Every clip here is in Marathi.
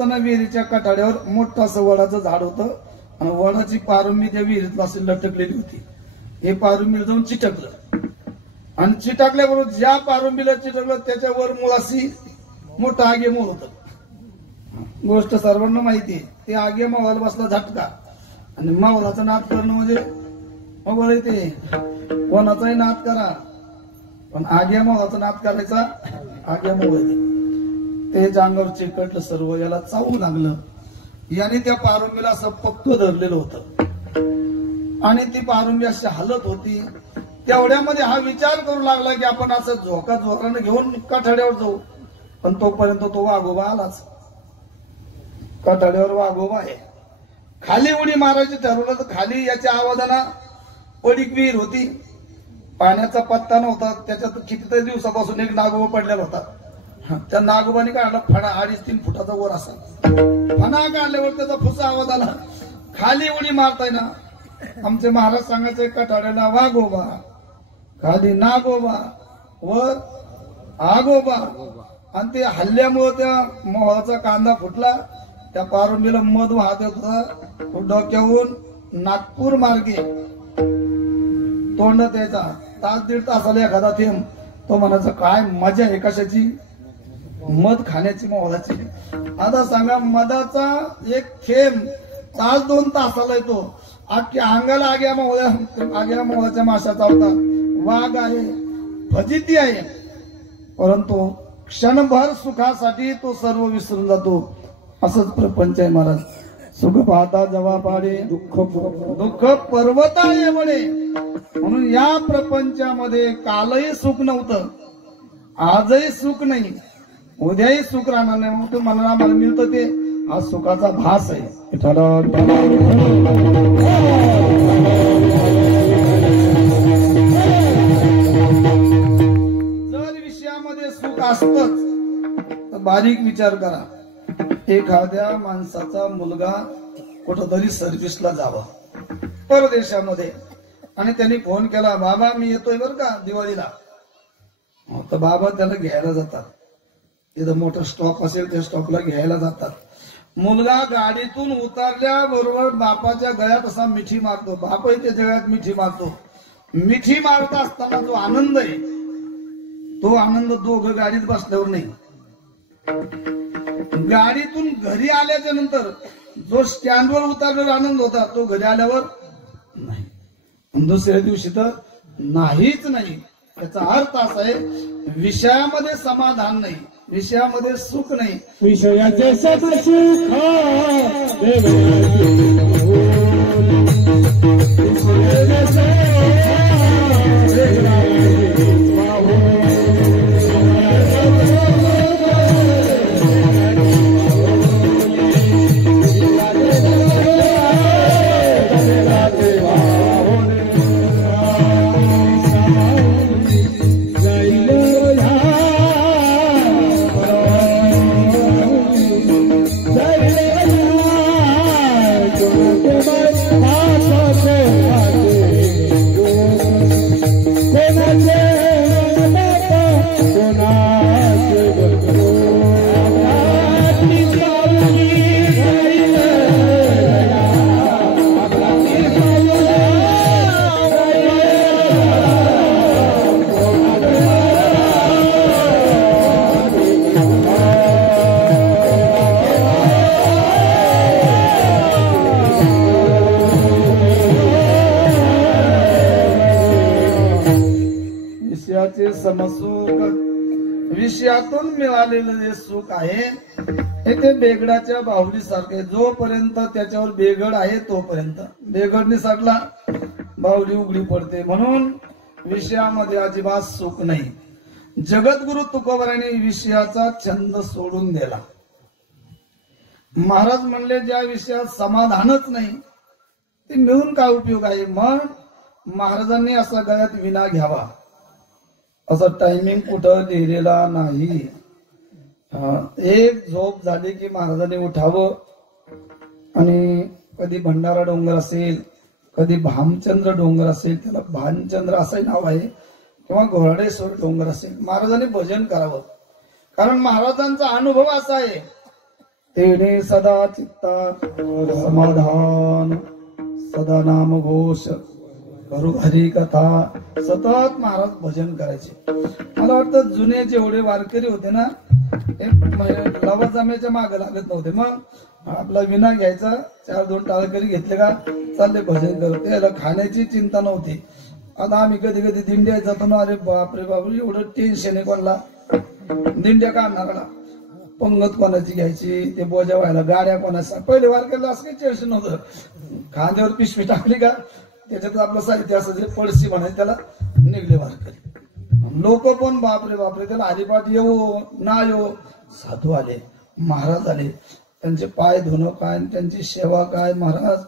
असताना विहिरीच्या कठाड्यावर मोठं असं वडाचं झाड होतं आणि वडाची पारुंबी त्या विहिरीत अशी लटकलेली होती. हे पारुंबीला जाऊन चिटकलं आणि चिटकल्याबरोबर ज्या पारुंबीला चिटकलं त्याच्यावर मुळाशी मोठं आगेमोल होतं. गोष्ट सर्वांना माहिती आहे. ते आगे मावाला बसला झटका आणि मावलाचा नाद करणं म्हणजे अवघड आहे. ते कोणाचाही नाद करा पण आग्या मावाचा नाद करायचा आग्या मोळ ते अंगावर चिकटलं सर्व. याला चावू लागलं. याने त्या पारुंबीला असं पक्क धरलेलं होतं आणि ती पारुंबी अशी हलत होती. तेवढ्यामध्ये हा विचार करू लागला की आपण असं झोका जोरानं घेऊन कठाड्यावर जाऊ. पण तोपर्यंत तो वाघोबा आलाच. कठाड्यावर वाघोबा आहे. खाली उडी मारायची ठरवलं तर खाली याच्या आवाजाला पडीक विहीर होती. पाण्याचा पत्ता नव्हता. त्याच्यात कितीतरी दिवसापासून एक नागोबा पडलेला होता. त्या नागोबाने काढला फणा 2.5-3 फुटाचा वर असा. फणा काढल्यावर त्याचा फुसा आवाज आला. खाली उडी मारताय ना. आमचे महाराज सांगायचे कठाड्याला वाघोबा, खाली नागोबा, वर आगोबा. आणि ते हल्ल्यामुळे त्या मोहळाचा कांदा फुटला. त्या पारुंबीला मध वाहत होता. डोक्याहून नागपूर मार्गे तोंड त्याचा 1-1.5 तासाला एखादा थेंब. तो म्हणायचा काय मजा आहे कशाची, मध खाण्याची मोहळाची. आता सांगा मधाचा एक थेंब 1-2 तासाला येतो. अख्ख्या अंगाला आग्या मोहळाच्या माशाचा होता. वाघ आहे, फजिती आहे, परंतु क्षणभर सुखासाठी तो सर्व विसरून जातो. असंच प्रपंच आहे महाराज. सुख पाहता जवा पाडे दुःख पर्वता आहे म्हणे. म्हणून या प्रपंचामध्ये कालही सुख नव्हतं, आजही सुख नाही, उद्याही सुख राहणार नाही. म्हणून मनाला मला मिळतं ते हा सुखाचा भास आहे. जर विषयामध्ये सुख असतच तर बारीक विचार करा. एखाद्या माणसाचा मुलगा कुठंतरी सर्व्हिसला जावा परदेशामध्ये आणि त्यांनी फोन केला, बाबा मी येतोय बर का दिवाळीला. तर बाबा त्याला घ्यायला जातात. तिथं मोठा स्टॉप असेल त्या स्टॉपला घ्यायला जातात. मुलगा गाडीतून उतरल्याबरोबर बापाच्या गळ्यात असा मिठी मारतो. बापही त्याच्या गळ्यात मिठी मारतो. मिठी मारत असताना जो आनंद आहे तो आनंद दोघं गाडीत बसल्यावर नाही. गाडीतून घरी आल्याच्या नंतर जो स्टँडवर उतरलेला आनंद होता तो घरी आल्यावर नाही. दुसऱ्या दिवशी तर नाहीच नाही. याचा अर्थ असा आहे विषयामध्ये समाधान नाही, विषयामध्ये सुख नाही. विषयाचे सब सुख समसुख विषयातून मिळालेलं जे सुख आहे ते बेगडाच्या बाहुलीसारखे. जोपर्यंत त्याच्यावर बेगड आहे तोपर्यंत बेगड निसटला बाहुली उघडी पडते. म्हणून विषयामध्ये अजिबात सुख नाही. जगद्गुरु तुकोबाराने विषयाचा छंद सोडून दिला. महाराज म्हणले ज्या विषयात समाधानच नाही ते मिळून काय उपयोग आहे. मग महाराजांनी असा गळ्यात विना घ्यावा असं टायमिंग कुठं लिहिलेला नाही. एक झोप झाली की महाराजांनी उठावं आणि कधी भंडारा डोंगर असेल, कधी भामचंद्र डोंगर असेल, त्याला भानचंद्र असं नाव आहे, किंवा घोरडेश्वर डोंगर असेल, महाराजांनी भजन करावं. कारण महाराजांचा अनुभव असा आहे तेने सदा चित्ता समाधान सदा नाम घोष करू हरी कथा. सतत महाराज भजन करायचे. मला वाटतं जुने जेवढे वारकरी होते ना ते लवाजम्याच्या मागे लागत नव्हते. मग आपला विना घ्यायचा 4-2 टाळकरी घेतले का चालले भजन करत. त्याला खाण्याची चिंता नव्हती. आता आम्ही कधी कधी दिंड्या जातो ना, अरे बापरे बापरे एवढं टेन्शन आहे कोणाला. दिंड्या काढणारा पंगत कोणाची घ्यायची, ते बोजा व्हायला गाड्या कोणाच्या. पहिले वारकरीला असं काही टेन्शन नव्हतं. खांद्यावर पिशवी टाकली का त्याच्यात आपलं साहित्य असं जे पडशी म्हणायचं त्याला निघले वारकरी. लोक पण बापरे बापरे त्याला हरिपाठ येऊ ना येऊ. साधू आले, महाराज आले, त्यांचे पाय धुणं काय, त्यांची सेवा काय महाराज.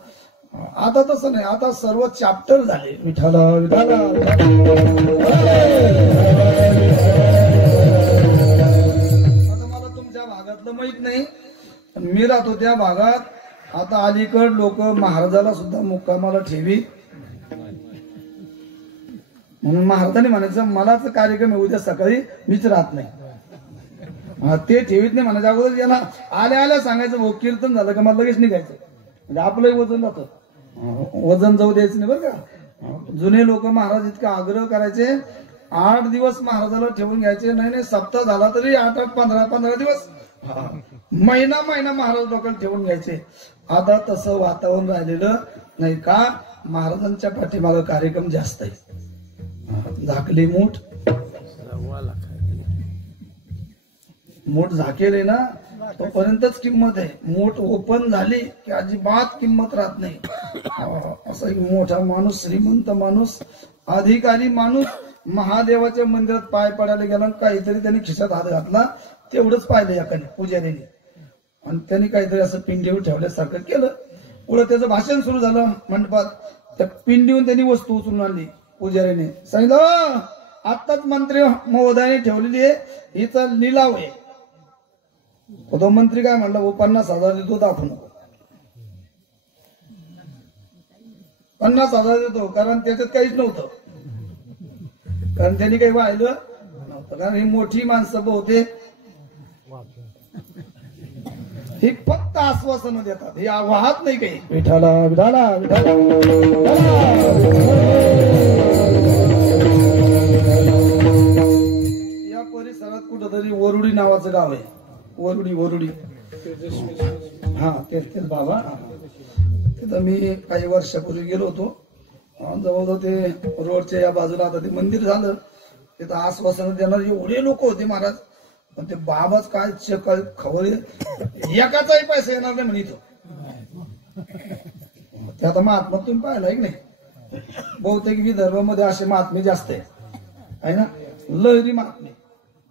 आता तसं नाही, आता सर्व चॅप्टर झाले. विठाला विठाला आता मला तुमच्या भागातलं माहित नाही, मी राहतो त्या भागात. आता अलीकड लोक महाराजाला सुद्धा मुक्कामाला ठेवी म्हणून महाराजांनी म्हणायचं मलाच कार्यक्रम उद्या सकाळी मीच राहत नाही. ते ठेवीत नाही म्हणायचं. अगोदर याला आल्या आल्या सांगायचं भाऊ कीर्तन झालं का मला लगेच निघायचं. म्हणजे आपलंही वजन जातं. वजन जाऊ द्यायचं नाही बरं का. जुने लोक महाराज इतका आग्रह करायचे. 8 दिवस महाराजाला ठेवून घ्यायचे. नाही सप्ताह झाला तरी 8-8 15 दिवस महिना महाराज लोकांना ठेवून घ्यायचे. आता तसं वातावरण राहिलेलं नाही का. महाराजांच्या पाठीमागं कार्यक्रम जास्त आहे. झाकली मूठ झाकेले ना तोपर्यंतच किंमत आहे. मूठ ओपन झाली की अजिबात किंमत राहत नाही. असा एक मोठा माणूस, श्रीमंत माणूस, अधिकारी माणूस महादेवाच्या मंदिरात पाय पडायला गेला. काहीतरी त्यांनी खिशात हात घातला. तेवढंच पाहिलं एकाने पुजारीने. आणि त्यांनी काहीतरी असं पिंडीवर ठेवल्यासारखं केलं. पुढे त्याचं भाषण सुरू झालं मंडपात. त्या पिंडीहून त्यांनी वस्तू उचलून आणली. पुजारीने सांगितलं आत्ताच मंत्री महोदयाने ठेवलेली आहे, हिचा लिलाव आहे. तो मंत्री काय म्हणला, 50,000 देतो दाखवू नको. 50,000 देतो कारण त्याच्यात काहीच नव्हतं. कारण त्यांनी काही वाहिलं नव्हतं. कारण ही मोठी माणसं होते, ही फक्त आश्वासन देतात, हे वाहत नाही काही. विठाला विठाला विठाला या परिसरात कुठंतरी वरुडी नावाचं गाव आहे. वरुडी हा तेच बाबा. तिथं मी काही वर्षापूर्वी गेलो होतो. जवळजवळ ते रोडच्या या बाजूला आता ते मंदिर झालं. तिथं आश्वासन देणारे एवढे लोक होते महाराज. पण ते बाबाच काय खबर एकाचाही पैसा येणार नाही म्हणतो. ते आता महात्मा तुम्ही पाहिला की नाही. बहुतेक विदर्भामध्ये असे महात्मे जास्त आहे ना. लहरी महात्मे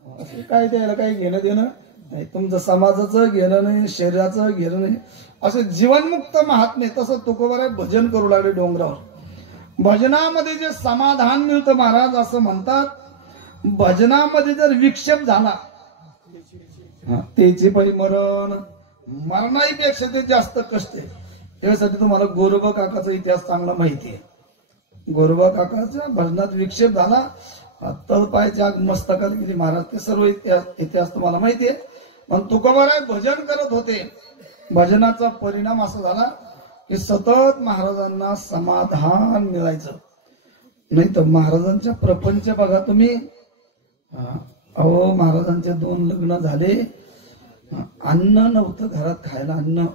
असे काय द्यायला काही घेणं देणं नाही. तुमचं समाजाचं घेणं नाही, शरीराचं घेणं नाही. असे जीवनमुक्त महात्मे. तसं तुकोबाराय भजन करू लागले डोंगरावर. भजनामध्ये जे समाधान मिळतं महाराज असं म्हणतात. भजनामध्ये जर विक्षेप झाला त्याचे परिमरण मरणाईपेक्षा ते जास्त कष्ट आहे. त्यासाठी तुम्हाला गोरोबा काकाचा इतिहास चांगला माहिती आहे. गोरोबा काकाच्या भजनात विक्षेप झाला, तळपायची आग मस्तकात गेली महाराज. ते सर्व इतिहास तुम्हाला माहिती आहे. पण तुकोबाराय भजन करत होते. भजनाचा परिणाम असा झाला की सतत महाराजांना समाधान मिळायचं. नाही तर महाराजांच्या प्रपंच बघा तुम्ही. अहो महाराजांचे 2 लग्न झाले, अन्न नव्हतं घरात खायला अन्न.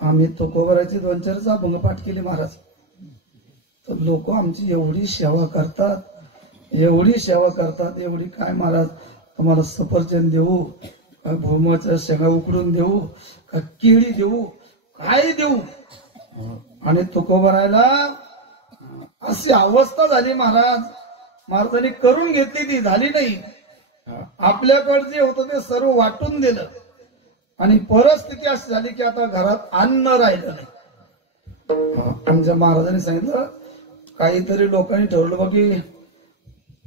आम्ही तुकोबारायचे 2-4 अभंग पाठ केले महाराज. तर लोक आमची एवढी सेवा करतात, एवढी सेवा करतात, एवढी काय महाराज तुम्हाला सफरचंद देऊ का, भुमाच्या शेंगा उकडून देऊ का, केळी देऊ, काय देऊ. आणि तुकोबारायला अशी अवस्था झाली महाराज. महाराजांनी करून घेतली, ती झाली नाही. आपल्याकडे जे होतं ते सर्व वाटून दिलं. आणि परिस्थिती अशी झाली की आता घरात अन्न राहिलं नाही. आमच्या महाराजांनी सांगितलं काहीतरी लोकांनी ठरवलं बघ की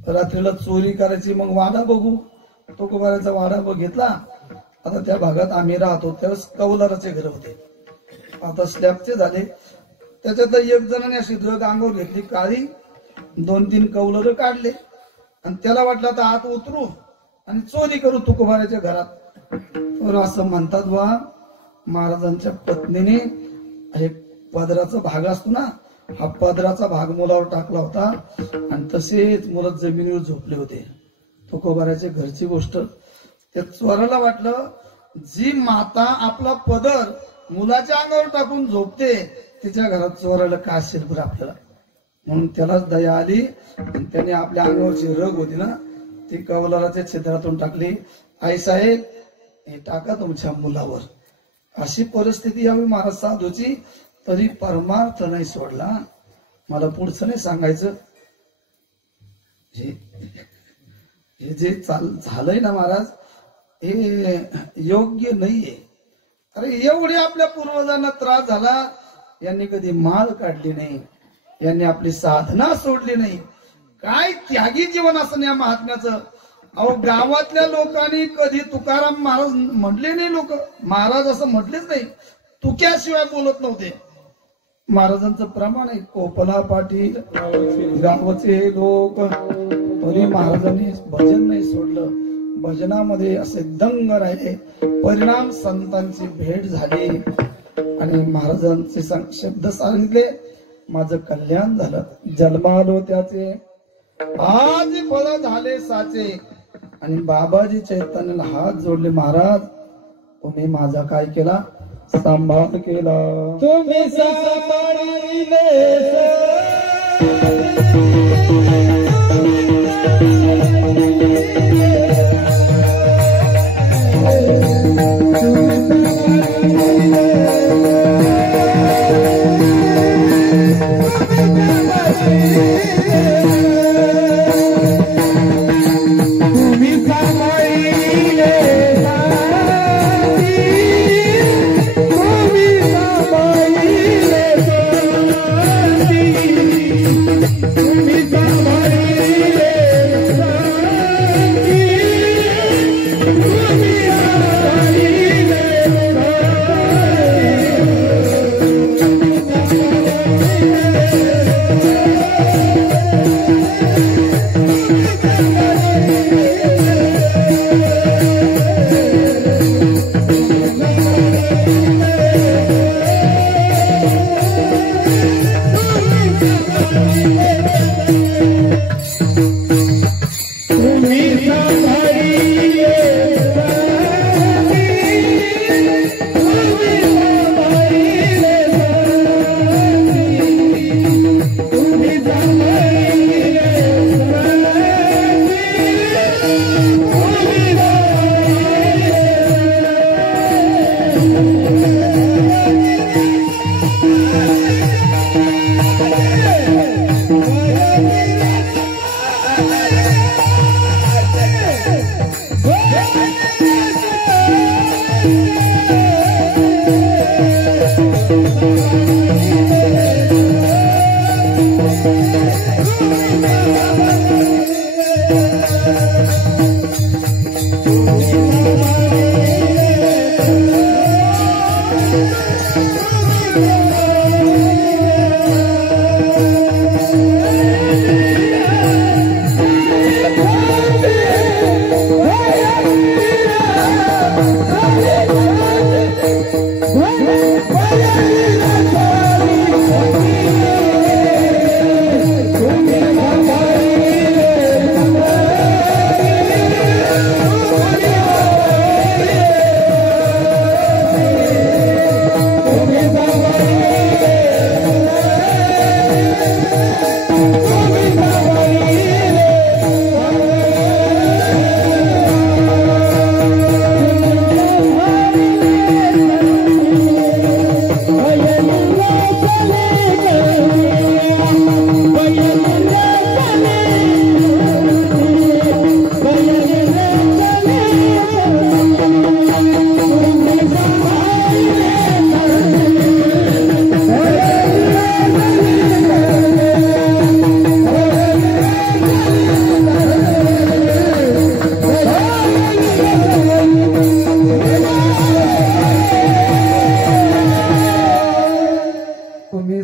रात्रीला चोरी करायची, मग वाडा बघू. तुकोबारायचा वाडा बघितला. आता त्या भागात आम्ही राहतो त्यावेळेस कौलाराचे घर होते, आता स्लॅबचे झाले. त्याच्यातलं एक जणांनी अशी ड्रग अंगावर घेतली काळी, 2-3 कौलर काढले आणि त्याला वाटलं आता आत उतरू आणि चोरी करू तुकोबारायच्या घरात. तर असं म्हणतात बा महाराजांच्या पत्नीने हे पदराचा भाग असतो ना, हा पदराचा भाग मुलावर टाकला होता आणि तसेच मुलं जमिनीवर झोपले होते. तुकोबाराच्या घरची गोष्ट. त्या चोराला वाटलं जी माता आपला पदर मुलाच्या अंगावर टाकून झोपते तिच्या घरात चोराला का असेल बरं आपल्याला. म्हणून त्यालाच दया आली आणि त्याने आपल्या अंगावरची रग होती ना ती कवलाराच्या छिद्रातून टाकली. आई साहेब हे टाका तुमच्या मुलावर. अशी परिस्थिती यावी महाराज साधूची, तरी परमार्थ नाही सोडला. मला पुढचं नाही सांगायचं. हे जे झालंय ना महाराज हे योग्य नाहीये. अरे एवढे आपल्या पूर्वजांना त्रास झाला, यांनी कधी माळ काढली नाही, यांनी आपली साधना सोडली नाही. काय त्यागी जीवन असं या महात्म्याचं. अहो गावातल्या लोकांनी कधी तुकाराम महाराज म्हटले नाही. लोक महाराज असं म्हटलेच नाही, तुक्याशिवाय बोलत नव्हते. महाराजांचं प्रमाण आहे. कोपला पाटील गावचे लोक तरी महाराजांनी भजन नाही सोडलं. भजनामध्ये असे दंग राहिले. परिणाम संतांची भेट झाली आणि महाराजांचे शब्द सांगितले, माझं कल्याण झालं. जन्मालो त्याचे आज फळ झाले साचे. आणि बाबाजी चैतन्याला हात जोडले, महाराज तुम्ही माझा काय केला, सांभाळ केला. तुम्ही सांभाळिले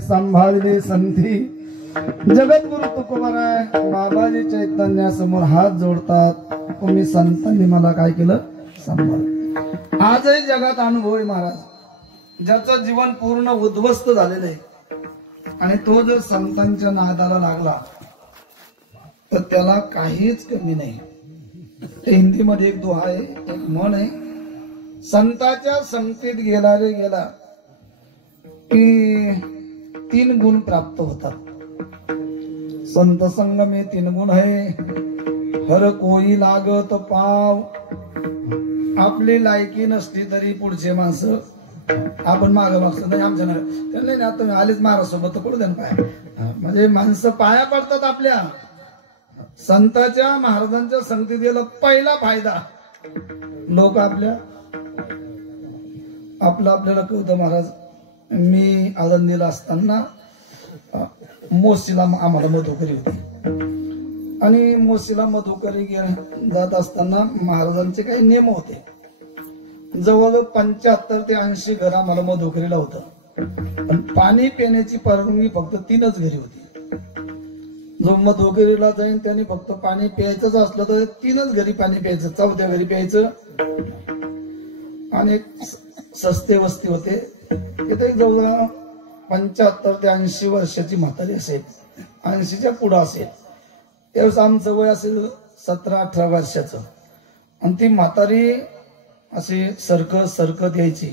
संभाळले संधी. जगद्गुरु तुकोबाराय बाबाजी चैतन्यासमोर हात जोडतात. तुम्ही संतांनी मला काय केलं, सांभाळ. आजही जगात अनुभव आहे महाराज, ज्याचं जीवन पूर्ण उद्ध्वस्त झालेलं आहे आणि तो जर संतांच्या नादाला लागला तर त्याला काहीच कमी नाही. ते हिंदीमध्ये एक दोहा आहे, एक म्हण आहे, संतांच्या संगतीत गेला रे गेला की 3 गुण प्राप्त होतात. संत संग में 3 गुण है, हर कोई लागत पाव. आपली लायकी नसली तरी पुढचे माणसं आपण मागं मागतो नाही, आमच्या नाही ना तुम्ही आलेच महाराजसोबत पडू द्या पाय. म्हणजे माणसं पाया पडतात आपल्या. संतांच्या महाराजांच्या संगतीत गेला पहिला फायदा, लोक आपल्याला कळतं. महाराज मी आळंदीला असताना मोशीला आम्हाला मधुकरी होती आणि मोशीला मधुकरी जात असताना महाराजांचे काही नियम होते. जवळ 75 ते 80 घर आम्हाला मधुकरीला होतं, पण पाणी पिण्याची परवानगी फक्त 3च घरी होती. जो मधुकरीला जाईन त्याने फक्त पाणी प्यायचंच असलं तर 3च घरी पाणी प्यायचं, 4थ्या घरी प्यायचं. आणि सस्ते वस्ती होते तिथे जवळ 75 ते 80 वर्षाची म्हातारी असेल, 80च्या पुढं असेल. त्यावेळेस आमचं वय असेल 17-18 वर्षाचं. आणि ती म्हातारी अशी सरकत यायची.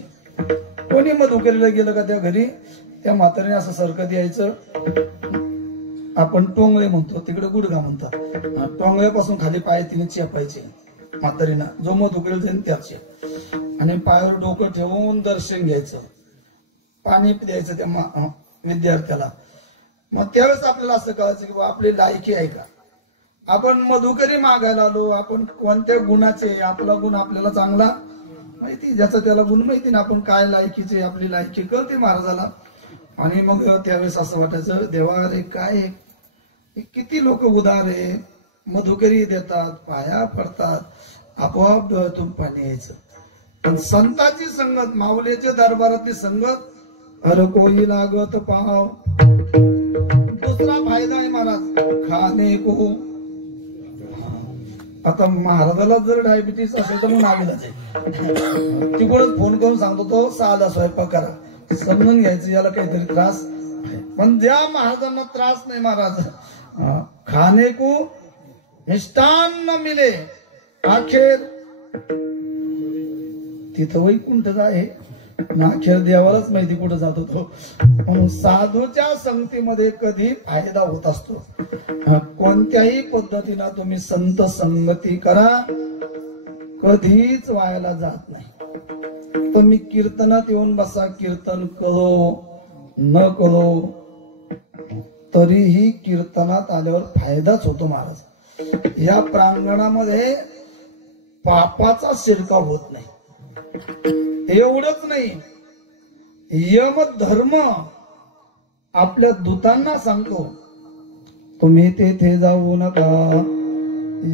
कोणी मधुकरीला गेलं का त्या घरी त्या म्हातारीने असं सरकत यायचं. आपण टोंगळे म्हणतो, तिकडे गुडघा म्हणतात. टोंगळ्यापासून खाली पाय तिने चेपायचे म्हातारीना, जो मधुकरीला जाईल त्याचे. आणि पायावर डोकं ठेवून दर्शन घ्यायचं, पाणी द्यायचं त्या विद्यार्थ्याला. मग त्यावेळेस आपल्याला असं कळायचं की आपली लायकी आहे का. आपण मधुकरी मागायला आलो, आपण कोणत्या गुणाचे, आपला गुण आपल्याला चांगला माहिती, ज्याचा त्याला गुण माहिती ना, आपण काय लायकीचे, आपली लायकी कळते महाराजाला. आणि मग त्यावेळेस असं वाटायचं देवा रे काय किती लोक उदार आहे, मधुकरी देतात, पाया पडतात, आपोआप डोळ्यातून पाणी यायचं. पण संतांची संगत, माऊलीच्या दरबारातली संगत, हर कोई लागत पाव. दुसरा फायदा आहे महाराज, खाणे को. आता महाराजाला जर डायबिटीस असेल तर मग नावीलाच आहे, तिकडून फोन करून सांगतो तो साधा स्वयंपाक करा, समजून घ्यायचं याला काहीतरी त्रास. पण ज्या महाराजांना त्रास नाही महाराज, खाणे को मिष्टान्न मिले, अखेर तिथं वैकुंठ आहे ना, अखेर देवालाच माहिती कुठं जात होतो. म्हणून साधूच्या संगतीमध्ये कधी फायदा होत असतो. कोणत्याही पद्धतीनं तुम्ही संत संगती करा, कधीच वायाला जात नाही. तुम्ही कीर्तनात येऊन बसा, कीर्तन करो न करो तरीही कीर्तनात आल्यावर फायदाच होतो महाराज. या प्रांगणामध्ये पापाचा शिरकाव होत नाही. एवढंच नाही, यम धर्म आपल्या दूतांना सांगतो तुम्ही तेथे जाऊ नका.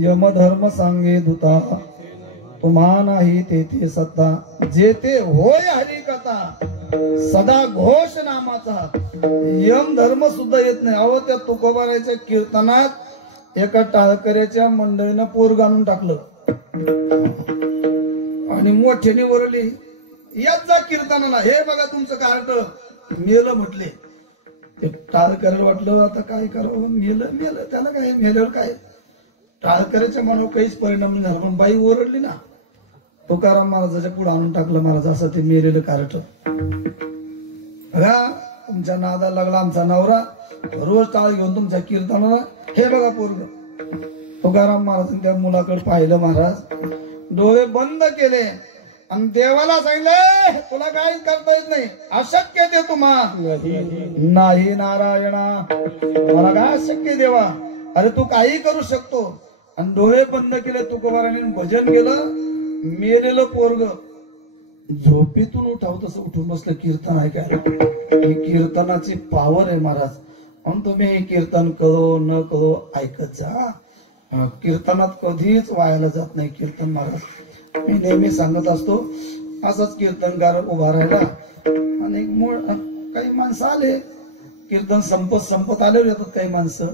यमधर्म सांगे दूता तुम्हा नाही तेथे सत्ता. जेथे होय हरी कथा सदा घोष नामाचा. यम धर्म सुद्धा येत नाही. अहो त्या तुकोबाराच्या कीर्तनात एका टाळकऱ्याच्या मंडळीनं पोर आणून टाकलं आणि मोठ्याने वरली, याच जा कीर्तनाला, हे बघा तुमचं कार्ट मेलं म्हटले. ते टाळकऱ्याला वाटलं आता काय करावं, मेलं त्याला काय, मेल्यावर काय. टाळकऱ्याच्या मनावर काहीच परिणाम नाही झाला, पण बाई ओरडली ना. तुकाराम महाराजाच्या पुढे आणून टाकलं महाराज असं ते मेलेलं कार्ट. बघा तुमच्या नादाला लागला आमचा नवरा, रोज टाळ घेऊन तुमच्या कीर्तनाला, हे बघा पोरग. तुकाराम महाराजांनी त्या मुलाकडे पाहिलं महाराज, डोळे बंद केले आणि देवाला सांगितले तुला काही करता येत नाही, अशक्य ते तुम्हा नाही नारायणा, मला काय अशक्य देवा, अरे तू काही करू शकतो. आणि डोळे बंद केले तुकोबाराने, भजन केलं. मेलेलं पोरग झोपेतून उठाव तसं उठून बसलं. कीर्तन ऐकायला, ही कीर्तनाची पावर आहे महाराज. म्हणून तुम्ही हे कीर्तन करो न करो ऐकत जा. कीर्तनात कधीच वायाला जात नाही कीर्तन महाराज. मी नेहमी सांगत असतो, असाच कीर्तनकार उभा राहिला आणि काही माणसं आले, कीर्तन संपत आल्यावर येतात काही माणसं.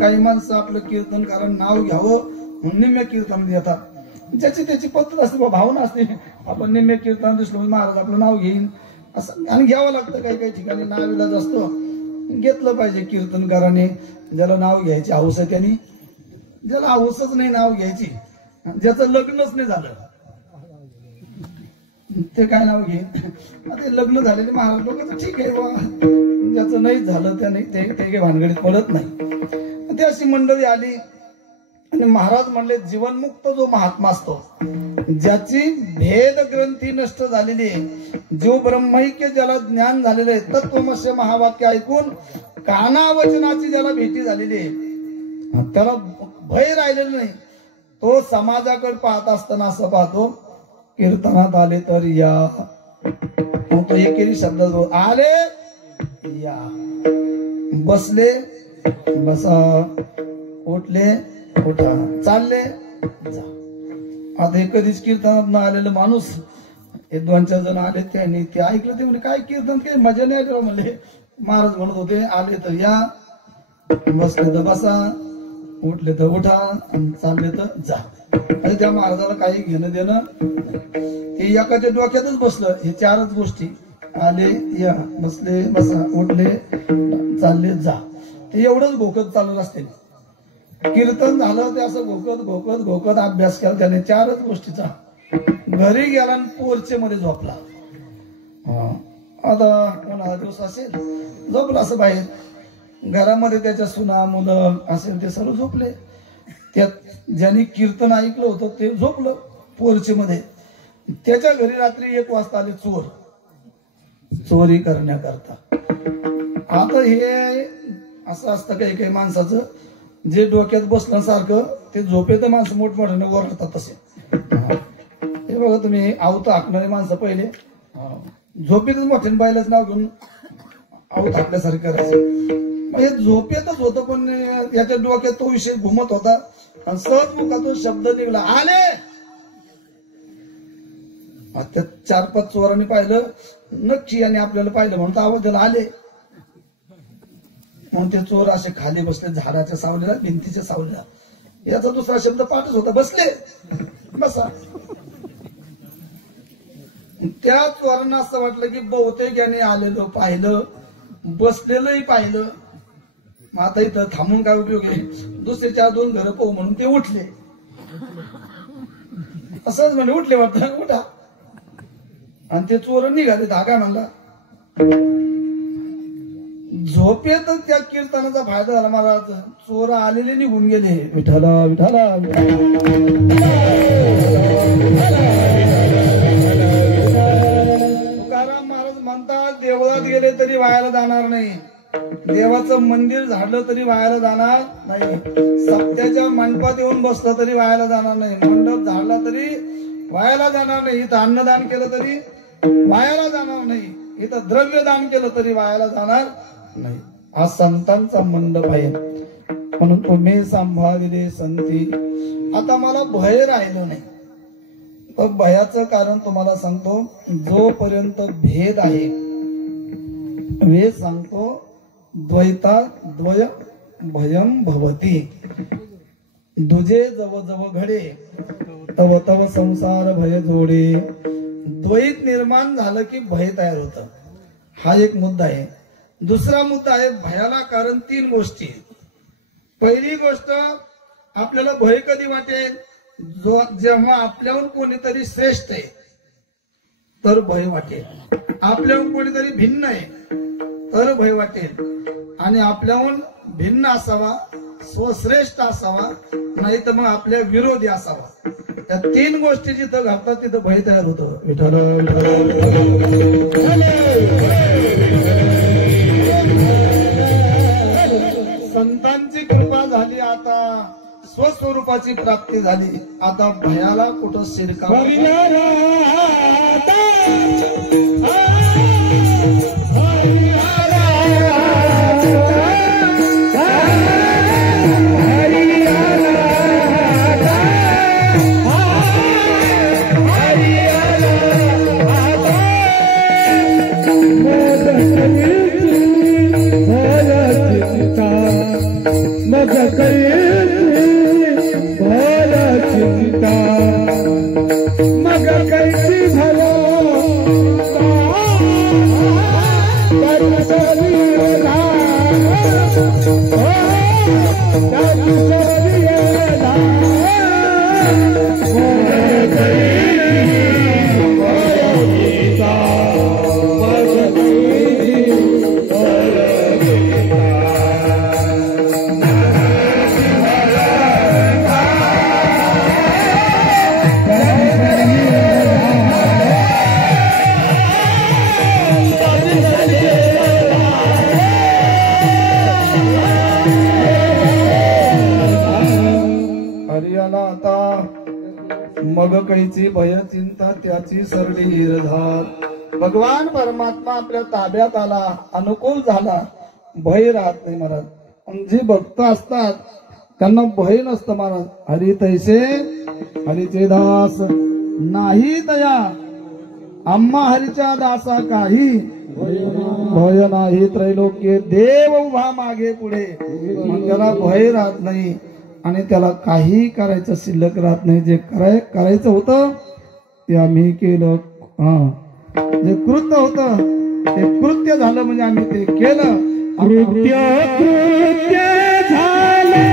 काही माणसं आपलं कीर्तनकारांना नाव घ्यावं म्हणून निम्या कीर्तन येतात. ज्याची त्याची पद्धत असते, भावना असते. आपण निम्मे कीर्तन दिसलो महाराज आपलं नाव घेईन असं, आणि घ्यावं लागतं. काही काही ठिकाणी नाविलाज असतो, घेतलं पाहिजे कीर्तनकाराने. ज्याला नाव घ्यायची हौस आहे त्यांनी, ज्याला हौसच नाही नाव घ्यायची, ज्याचं लग्नच नाही झालं ते काय नाव घे. ते लग्न झालेले महाराज लोक तर ठीक आहे बा, ज्याचं नाही झालं त्याने ते काही भानगडीत पडत नाही. ती अशी मंडळी आली आणि महाराज म्हणले, जीवनमुक्त जो महात्मा असतो, ज्याची भेद ग्रंथी नष्ट झालेली आहे, जीव ब्रह्मैक्य ज्याला ज्ञान झालेलं आहे, तत्वमस्य महावाक्य ऐकून कानावचनाची ज्याला भेटी झालेली आहे, त्याला भय राहिलेलं नाही, तो समाजाकडे पाहत असताना असं पाहतो, कीर्तनात आले तर या. मग तो एकेरी शब्द आले या, बसले बसा, उठले उठा, चालले जा. आता हे कधीच कीर्तनात न आलेलं माणूस, हे 2-4 जण आले, त्यांनी ते ऐकलं. ते म्हणजे काय कीर्तन, काही मजा नाही आली म्हणले. महाराज म्हणत होते, आले तर या, बसले तर बसा, उठले तर उठा, आणि चालले तर जा. आणि त्या महाराजाला काही घेणं देणं, हे एकाच्या डोक्यातच बसलं. हे 4च गोष्टी, आले या, बसले बसा, उठले चालले जा. ते एवढंच घोकत चालू असते. कीर्तन झालं ते असं घोकत घोकत घोकत अभ्यास केला त्याने 4च गोष्टीचा. घरी गेला आणि पोर्चे मध्ये झोपला. आता उन्हाळा दिवस असेल, झोपला असं बाहेर. घरामध्ये त्याच्या सुना मुलं असेल ते सर्व झोपले. त्यात ज्यांनी कीर्तन ऐकलं होतं ते झोपलं पोर्चे मध्ये. त्याच्या घरी रात्री 1 वाजता आले चोर, चोरी करण्याकरता. आता हे असं असतं काही काही माणसाचं, जे डोक्यात बसल्यासारखं ते झोपेत माणसं मोठमोठ्याने ओरडतात तसे. हे बघा तुम्ही, आवतं हाकणारे माणसं पहिले झोपेतच मोठ्याने बायलाच नाव घेऊन आवत हाकल्यासारखं करायचं. हे झोपेतच होतं, पण याच्या डोक्यात तो विषय घुमत होता आणि सहज मुखातून शब्द निघला, आले. त्या 4-5 चोरांनी पाहिलं, नक्की आणि आपल्याला पाहिलं म्हणून आवाज दिला, आले. म्हणून ते चोर असे खाली बसले, झाडाच्या सावलीला, भिंतीच्या सावलीला. याचा दुसरा शब्द पाठच होता, बसले बसा. त्या चोरांना असं वाटलं की बहुतेक याने आलेलं पाहिलं, बसलेलंही पाहिलं, मग आता इथं थांबून काय उपयोग आहे, दुसरे 4-2 घरं पाहू म्हणून ते उठले. असंच म्हणजे उठले, वाटतं उठा. आणि ते चोर निघाले. धागा म्हणला, झोपेत त्या कीर्तनाचा फायदा झाला महाराज. चोर आलेले निघून गेले. विठाला विठाला तुकाराम महाराज म्हणतात, देवळात गेले तरी वायाला जाणार नाही, देवाचं मंदिर झाडलं तरी वायाला जाणार नाही, सप्त्याच्या मंडपात येऊन बसलं तरी वायाला जाणार नाही, मंडप झाडला तरी वायाला जाणार नाही, इथं अन्नदान केलं तरी वायाला जाणार नाही, इथं द्रव्यदान केलं तरी वायाला जाणार नाही. हा संतांचा मंडप आहे. म्हणून तुम्ही सांभाळले संती. आता मला भय राहिलं नाही. तर भयाचं कारण तुम्हाला सांगतो. जोपर्यंत भेद आहे, वेद सांगतो, द्वैता द्वय भयम भवती. दुजे जव जव घडे तव तव संसार भय जोडे. द्वैत निर्माण झालं की भय तयार होतं. हा एक मुद्दा आहे. दुसरा मुद्दा आहे भयाला कारण 3 गोष्टी. पहिली गोष्ट, आपल्याला भय कधी वाटेल, जेव्हा आपल्याहून कोणीतरी श्रेष्ठ आहे तर भय वाटेल, आपल्याहून कोणीतरी भिन्न आहे तर भय वाटेल, आणि आपल्याहून भिन्न असावा, स्वश्रेष्ठ असावा, नाही तर मग आपल्या विरोधी असावा. या 3 गोष्टी जिथं घडतात तिथं भय तयार होतं. विठ्ठल संतांची कृपा झाली, आता स्वस्वरूपाची प्राप्ती झाली. आता भयाला कुठं शिरका मग करे भला चिंता. माता मग कैची भय चिंता त्याची सरडीर धार. भगवान परमात्मा आपल्या ताब्यात आला, अनुकूल झाला, भय राहत नाही महाराज. जे भक्त असतात त्यांना भय नसतं महाराज. हरी तैसे हरीचे दास नाही दया, आम्हा हरीच्या दासा काही भय नाही. त्रैलोक्य देव उभा मागे पुढे, मग त्याला भय राहत नाही आणि त्याला काही करायचं शिल्लक राहत नाही. जे करायचं होतं ते आम्ही केलं. जे कृत्य होतं ते कृत्य झालं म्हणजे आम्ही ते केलं. कृत्य झाले,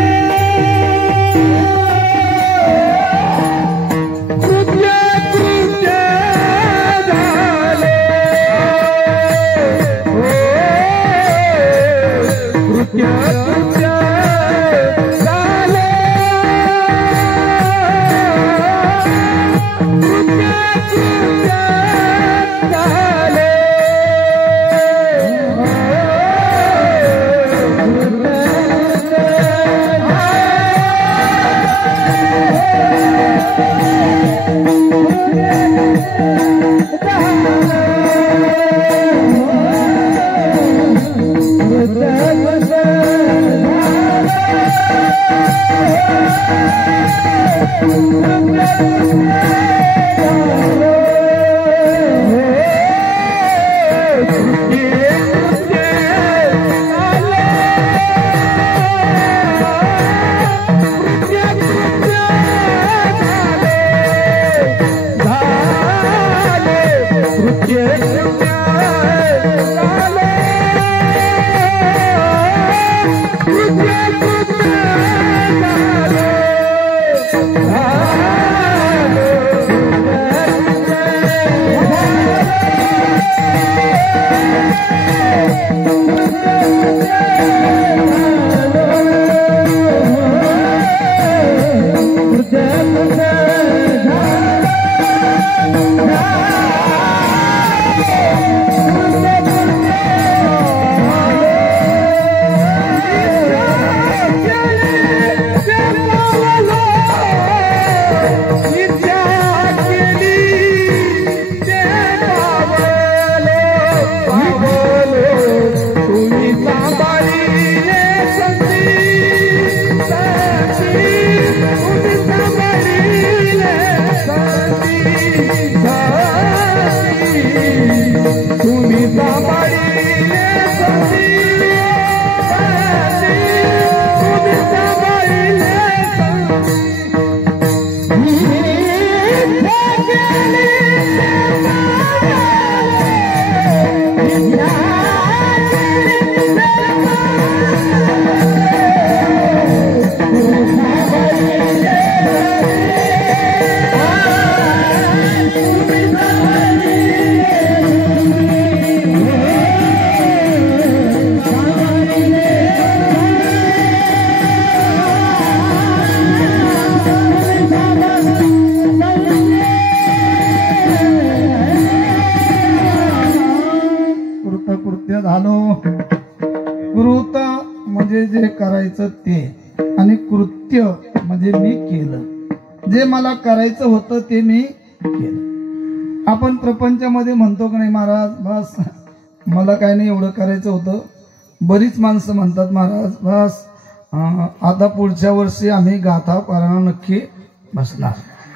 जे करायचं ते आणि कृत्य म्हणजे मी केलं. जे मला करायचं होतं ते मी केलं. आपण प्रपंचामध्ये म्हणतो की नाही महाराज बस मला काय नाही एवढं करायचं होतं. बरीच माणसं म्हणतात महाराज बस आता पुढच्या वर्षी आम्ही गाथा पारायण नक्की बसणार.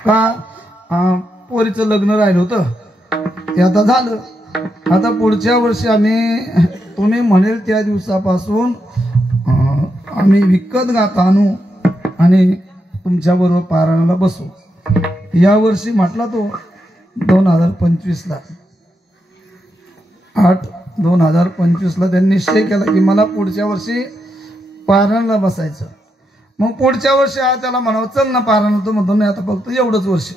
का पोरीचं लग्न राहिलं होतं ते आता झालं. आता पुढच्या वर्षी आम्ही तुम्ही म्हणेल त्या दिवसापासून आम्ही विकत गाथा आणू आणि तुमच्या बरोबर पारायणाला बसू. या वर्षी म्हटला तो 2025ला 8/2025ला त्यांनी निश्चय केला की मला पुढच्या वर्षी पारायणाला बसायचं. मग पुढच्या वर्षी त्याला म्हणावं चल ना पारायण होतं म्हणतो नाही आता फक्त एवढंच वर्ष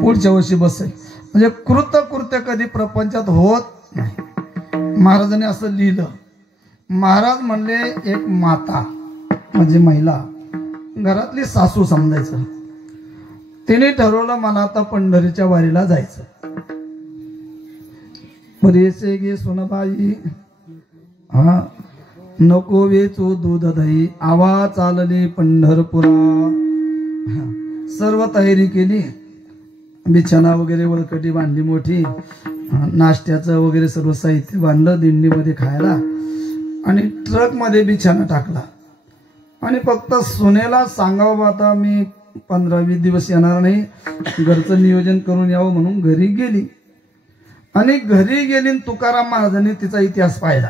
पुढच्या वर्षी बसाय. म्हणजे कृत्य कधी प्रपंचात होत नाही. महाराजांनी असं लिहिलं. महाराज म्हणले एक माता म्हणजे महिला घरातली सासू समजायचं. तिने ठरवलं मला आता पंढरीच्या वारीला जायचं. बरेचसे गे सोनाबाई नको वेचू दूध दही आवा चालली पंढरपुरा. सर्व तयारी केली, बिछाना वगैरे वळकटी बांधली मोठी, नाश्त्याचं वगैरे सर्व साहित्य बांधलं दिंडीमध्ये खायला आणि ट्रक मध्ये बिछाना टाकला. आणि फक्त सुनेला सांगावं आता मी 15-20 दिवस येणार नाही, घरचं नियोजन करून यावं म्हणून घरी गेली. आणि घरी गेली तुकाराम महाराजांनी तिचा इतिहास पाहिला.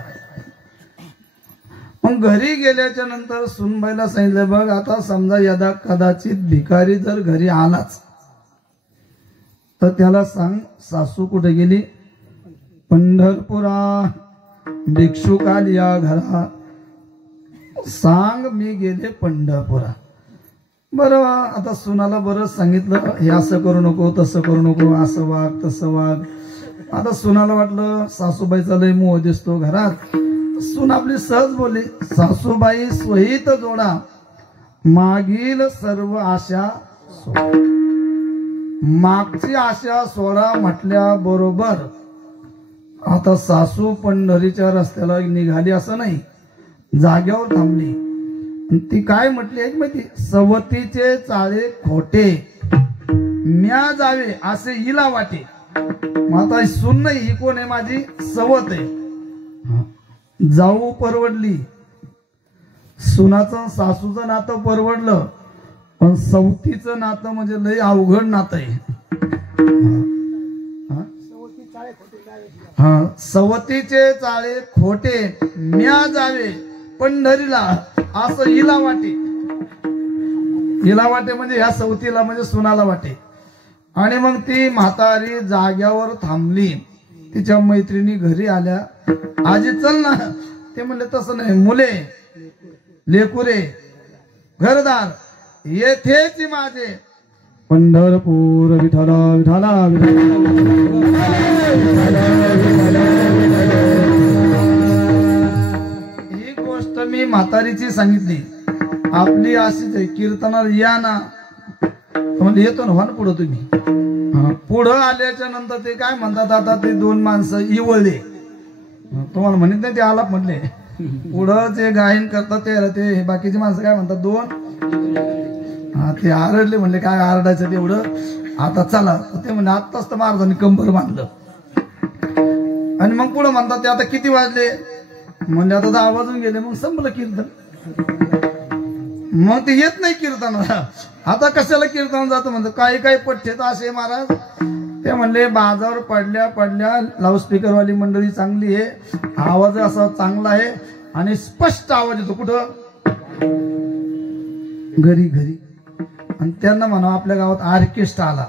मग घरी गेल्याच्या नंतर सुनबाईला सांगितलं, बघ आता समजा यदा कदाचित भिकारी जर घरी आलाच तर त्याला सांग सासू कुठे गेली, पंढरपुरा, भिक्षुक आलिया घरा, सांग मी गेले पंढरपुरा. बरं आता सुनाला बरंच सांगितलं, हे असं करू नको तसं करू नको, असं वाग तसं वाग. आता सुनाला वाटलं सासूबाईचा लय मोह दिसतो घरात. सून आपली सहज बोलली, सासूबाई स्वहित जोडा, मागील सर्व आशा सोडा. मागची आशा सोडा म्हटल्या बरोबर आता सासू पंढरीच्या रस्त्याला निघाली असं नाही, जाग्यावर थांबली. ती काय म्हटली एक माहिती, सवतीचे चाळे खोटे म्या जावे असे हिला वाटे. आता सून नाही, ही कोण आहे, माझी सवत आहे. जाऊ परवडली, सुनाचं सासूचं नातं परवडलं, पण सवतीचं नातं म्हणजे लय अवघड नातं आहे. सवतीचे चाळे खोटे म्या जावे पंढरीला असं हिला वाटे. हिला वाटे म्हणजे ह्या सवतीला म्हणजे सुनाला वाटे. आणि मग ती म्हातारी जाग्यावर थांबली. तिच्या मैत्रिणी घरी आल्या, आजी चल ना. ते म्हणले तसं नाही, मुले लेकुरे घरदार येथेच माझे पंढरपूर विठाला विठाला ही गोष्ट मी म्हातारीची सांगितली. आपली अशीच आहे, कीर्तनाला या ना म्हणजे येतो ना पुढं तुम्ही. पुढं आल्याच्या नंतर ते काय म्हणतात, आता ते दोन माणसं इवळले, तुम्हाला म्हणत नाही ते आलाप म्हटले. पुढं जे गायन करतात ते बाकीची माणसं काय म्हणतात, दोन ते आरडले. म्हणले काय आरडायचं तेवढं, आता चला. ते म्हणजे आत्ताच तर महाराजांनी कंबर बांधलं. आणि मग पुढं म्हणतात ते आता किती वाजले, म्हणजे आता 10 वाजून गेले. मग संपलं कीर्तन. मग ते येत नाही कीर्तनाला. आता कशाला कीर्तन जातं म्हणतात. काही काही पठ्ठेत असे महाराज ते म्हणले, बाजावर पडल्या पडल्या लाऊडस्पीकर वाली मंडळी चांगली आहे, आवाज असा चांगला आहे आणि स्पष्ट आवाज येतो. कुठं घरी घरी. आणि त्यांना म्हणा आपल्या गावात ऑर्केस्ट्रा आला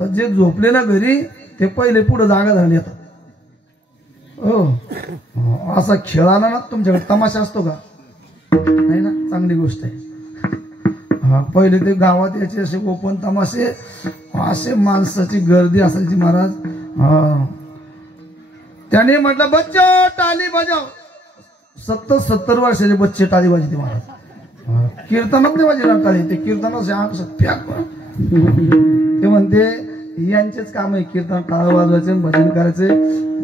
तर जे झोपले ना घरी ते पहिले पुढे जागा झाली. आता हो असा खेळ आला ना तुमच्याकडे, तमाशा असतो का नाही ना, चांगली गोष्ट आहे. पहिले ते गावात याचे असे ओपन तमाशे, असे माणसाची गर्दी असायची महाराज. त्याने म्हटलं बच्चो टाली बजाव. 70 वर्षाचे बच्चे टाळी वाजते महाराज. कीर्तनात नाही वाजणार टाळी, ते कीर्तनात ते म्हणते यांचेच काम आहे, कीर्तन टाळ वाजवायचे भजन करायचे.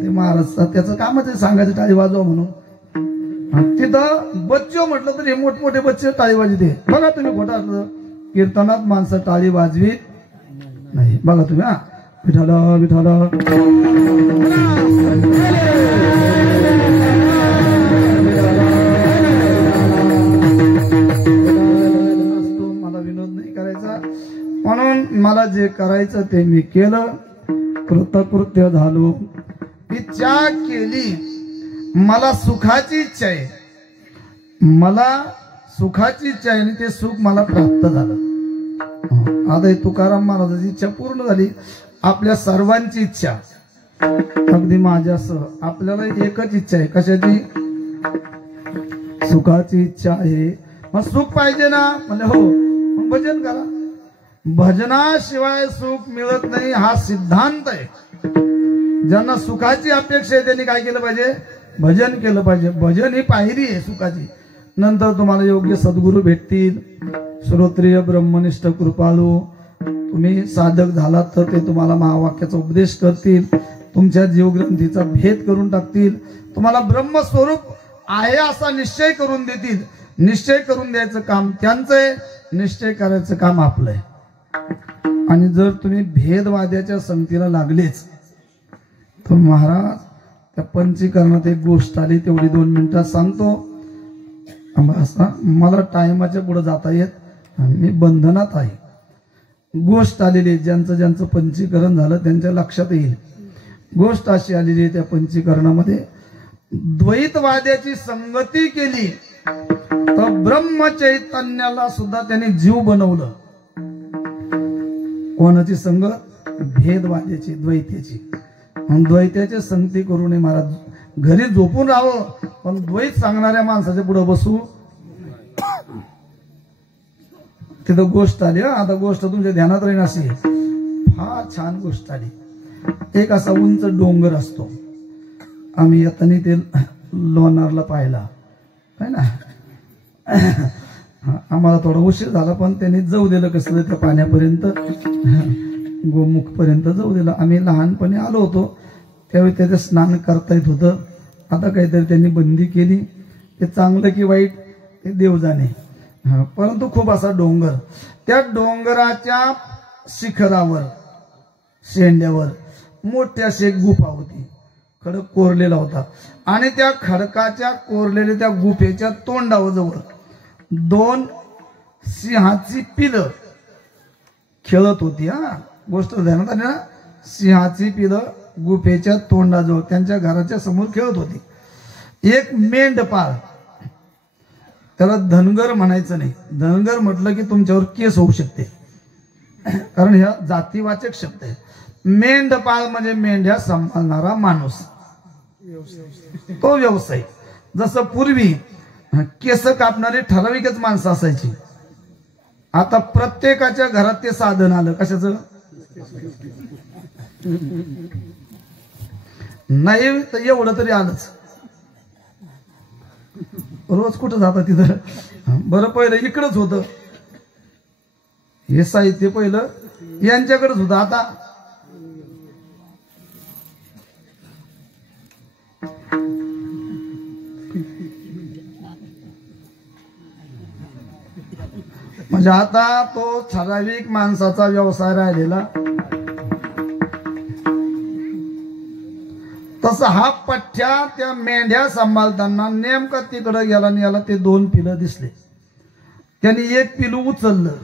ते महाराज त्याचं कामच आहे सांगायचं टाळी वाजवा म्हणून. तिथं बच्चो म्हटलं तर हे मोठमोठे बच्चे टाळी वाजते. बघा तुम्ही खोटं असलं, कीर्तनात माणसं टाळी वाजवीत नाही. बघा तुम्ही. विठाला विठाला मला विनोद नाही करायचा, म्हणून मला जे करायचं ते मी केलं, कृतकृत्य झालो. इच्छा केली, मला सुखाची इच्छा आहे, मला सुखाची इच्छा आहे आणि ते सुख मला प्राप्त झालं. आता तुकाराम महाराजांची इच्छा पूर्ण झाली. आपल्या सर्वांची इच्छा, अगदी माझ्यासह आपल्याला एकच इच्छा आहे. कशाची? सुखाची इच्छा आहे. मग सुख पाहिजे ना, म्हणजे हो मग भजन करा. भजनाशिवाय सुख मिळत नाही हा सिद्धांत आहे. ज्यांना सुखाची अपेक्षा आहे त्यांनी काय केलं पाहिजे? भजन केलं पाहिजे. भजन ही पायरी आहे सुखाची. नंतर तुम्हाला योग्य सद्गुरू भेटतील, श्रोत्रिय ब्रह्मनिष्ठ कृपाळू. तुम्ही साधक झालात तर ते तुम्हाला महावाक्याचा उपदेश करतील, तुमच्या जीवग्रंथीचा भेद करून टाकतील, तुम्हाला ब्रह्मस्वरूप आहे असा निश्चय करून देतील. निश्चय करून द्यायचं काम त्यांचं आहे, निश्चय करायचं काम आपलं आहे. आणि जर तुम्ही भेदवाद्याच्या संगतीला लागलेच तर महाराज त्या पंचीकरणात एक गोष्ट आली, तेवढी 2 मिनिटात सांगतो. मला टायमाच्या पुढे जाता येत, मी बंधनात आहे. गोष्ट आलेली ज्यांचं ज्यांचं पंचीकरण झालं त्यांच्या लक्षात येईल. गोष्ट अशी आलेली आहे, त्या पंचीकरणामध्ये द्वैतवाद्याची संगती केली तर ब्रह्मचैतन्याला सुद्धा त्याने जीव बनवलं. कोणाची संगत? भेदवाद्याची, द्वैत्याची. द्वैत्याची संगती करू नये महाराज. घरी झोपून राहावं, पण द्वैत सांगणाऱ्या माणसाच्या पुढे बसू. तिथं गोष्ट आली. आता गोष्ट तुमच्या ध्यानात राहील अशी फार छान गोष्ट आली. एक असा उंच डोंगर असतो. आम्ही येताना ते लोणारला पाहिला है ना. आम्हाला थोडा उशीर झाला, पण त्यांनी जाऊ दिलं कसं त्या पाण्यापर्यंत, गोमुख पर्यंत जाऊ दिलं. आम्ही लहानपणी आलो होतो त्यावेळी त्याचं स्नान करता येत होतं. आता काहीतरी त्यांनी बंदी केली. ते चांगलं की वाईट ते देव जाणे. परंतु खूप असा डोंगर, त्या डोंगराच्या शिखरावर शेंड्यावर मोठी अशी एक गुफा होती. खडक कोरलेला होता आणि त्या खडकाच्या कोरलेल्या त्या गुफेच्या तोंडाजवळ 2 सिंहाची पिलं खेळत होती. गोष्ट ध्यानात आली ना. सिंहाची पिलं गुफेच्या तोंडाजवळ त्यांच्या घराच्या समोर खेळत होती. एक मेंढपाळ, त्याला धनगर म्हणायचं नाही. धनगर म्हटलं की तुमच्यावर केस होऊ शकते, कारण ह्या जातीवाचक शब्द आहे. मेंढपाळ म्हणजे मेंढ्या सांभाळणारा माणूस, तो व्यवसाय. जसं पूर्वी केस कापणारी ठराविकच माणसं असायची, आता प्रत्येकाच्या घरात ते साधन आलं. कशाचं? नाही तर एवढं तरी आलंच. रोज कुठं जाता तिथं? बरं पहिलं इकडंच होतं हे साहित्य, पहिलं यांच्याकडेच होतं. आता म्हणजे आता तो ठराविक माणसाचा व्यवसाय राहिलेला. तसं हा पठ्ठ्या त्या मेंढ्या सांभाळताना नेमका तिकडे गेला आणि याला ते 2 पिलं दिसले. त्यांनी एक पिलू उचललं,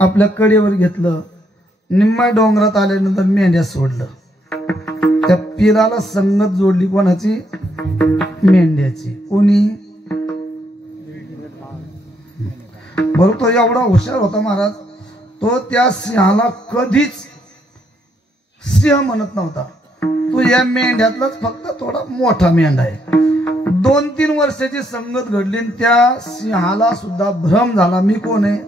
आपल्या कडेवर घेतलं. निम्मा डोंगरात आल्यानंतर मेंढ्या सोडलं. त्या पिलाला संगत जोडली कोणाची? मेंढ्याची. कोणी? बरोबर. तो एवढा हुशार होता महाराज, तो त्या सिंहाला कधीच सिंह म्हणत नव्हता. तो या मेंढ्यातलाच फक्त थोडा मोठा मेंढा आहे. 2-3 वर्षाची संगत घडली, त्या सिंहाला सुद्धा भ्रम झाला, मी कोण आहे?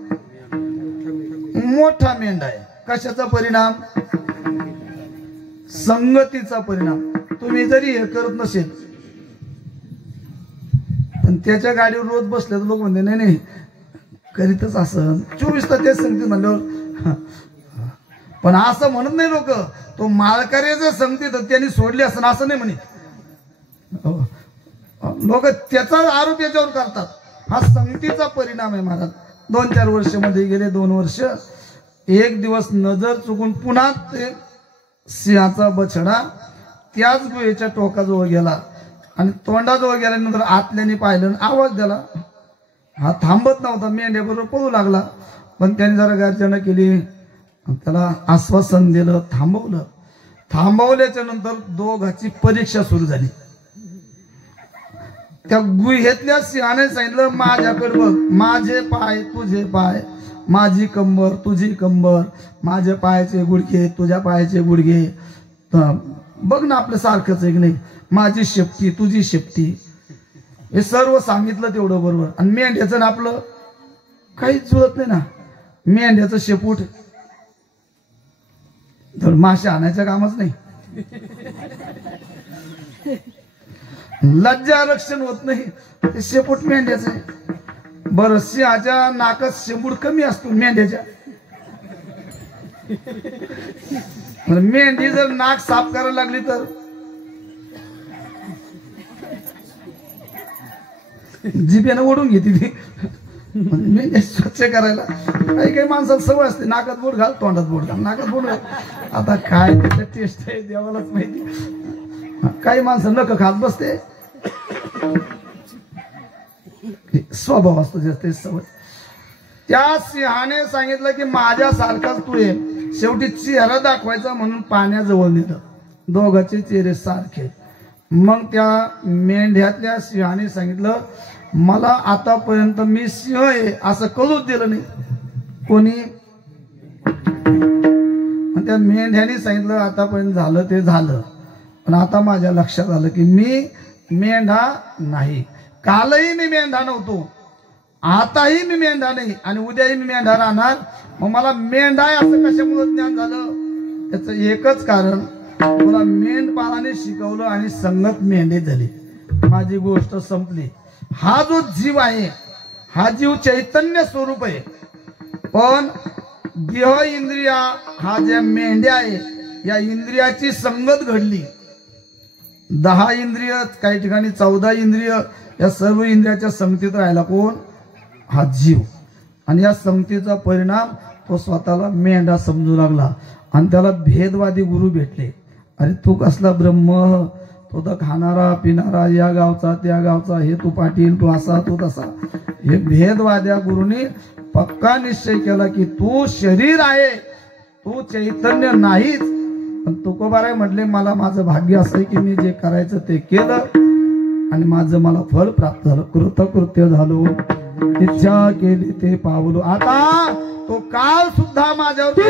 मोठा मेंढा आहे. कशाचा परिणाम? संगतीचा परिणाम. तुम्ही जरी हे करत नसेल, पण त्याच्या गाडीवर रोज बसले तर लोक म्हणते नाही नाही करीतच असं 24 तास तेच सांगते म्हणल्यावर. पण असं म्हणत नाही लोक, तो माळकऱ्याचं सांगते तर त्यांनी सोडले असं असं नाही म्हणे. लोक त्याचा आरोप याच्यावर करतात. हा संगतीचा परिणाम आहे महाराज. 2-4 वर्ष मध्ये गेले, 2 वर्ष. एक दिवस नजर चुकून पुन्हा ते सिंहाचा बछडा त्याच गुहेच्या टोकाजवळ गेला आणि तोंडाजवळ गेल्यानंतर आतल्याने पाहिलं, आवाज दिला. हा थांबत नव्हता, मेंढ्याबरोबर पळू लागला. पण त्याने जरा गर्जना केली, त्याला आश्वासन दिलं, थांबवलं. थांबवल्याच्या नंतर दोघांची परीक्षा सुरू झाली. त्या गुहेतल्या सिंहाने सांगितलं, माझ्याकडे बघ, माझे पाय तुझे पाय, माझी कंबर तुझी कंबर, माझ्या पायाचे गुडघे तुझ्या पायाचे गुडघे, बघ ना आपलं सारखंच आहे की नाही, माझी शेपटी तुझी शेपटी. हे सर्व सांगितलं तेवढं बरोबर. आणि मेंढ्याचं ना आपलं काहीच जुळत नाही ना. मेंढ्याचं शेपूट तर मासे आणायचं कामच नाही, लज्जा रक्षण होत नाही, ते शेपूट मेंढ्याचं आहे. बरं, सिंहाच्या नाकात शेंबूड कमी असतो मेंढ्याच्या. मेंढी जर नाक साफ करायला लागली तर जिभेनं ओढून घेते ती मेंढ्या स्वच्छ करायला. काही काही माणसाला सवय असते, नाकात बोट घाल तोंडात बोट घाल, नाकात बोट घाल. आता काय त्याचं टेस्ट आहे देवालाच माहिती. काही माणसं नख खात बसते, स्वभाव असतो जास्त सवय. त्या सिंहाने सांगितलं की माझ्यासारखाच तू आहे. शेवटी चेहरा दाखवायचा म्हणून पाण्याजवळ नेलं, दोघांचे चेहरे सारखे. मग त्या मेंढ्यातल्या सिंहाने सांगितलं मला आतापर्यंत मी सिंह आहे असं कळूच दिलं नाही कोणी. त्या मेंढ्याने सांगितलं आतापर्यंत झालं ते झालं, पण आता माझ्या लक्षात आलं की मी मेंढा नाही. कालही मी मेंढा नव्हतो, आताही मी मेंढा नाही आणि उद्याही मी मेंढा राहणार. मग मला मेंढा आहे असं कशामुळे ज्ञान झालं? त्याचं एकच कारण, तुला मेंढपाळाने शिकवलं आणि संगत मेंढे झाली, माझी गोष्ट संपली. हा जो जीव आहे हा जीव चैतन्य स्वरूप आहे, पण देह इंद्रिया हा ज्या मेंढ्या आहे या इंद्रियाची संगत घडली. 10 इंद्रिय, काही ठिकाणी 14 इंद्रिय, या सर्व इंद्रियाच्या संगतीत राहिला कोण? हा जीव. आणि या संगतीचा परिणाम तो स्वतःला मेंढा समजू लागला आणि त्याला भेदवादी गुरु भेटले. अरे तू कसला ब्रह्म, तो तर खाणारा पिणारा, या गावचा त्या गावचा, हे तू पाटील, तू असा तू तसा. हे भेदवाद्या गुरुनी पक्का निश्चय केला की तू शरीर आहे, तू चैतन्य नाहीच. पण तुकोबाराय म्हटले मला माझं भाग्य असं आहे की मी जे करायचं ते केलं आणि माझं मला फळ प्राप्त झालं, कृतकृत्य झालो, इच्छा केली ते पावलो. आता तो काळ सुद्धा माझ्यावर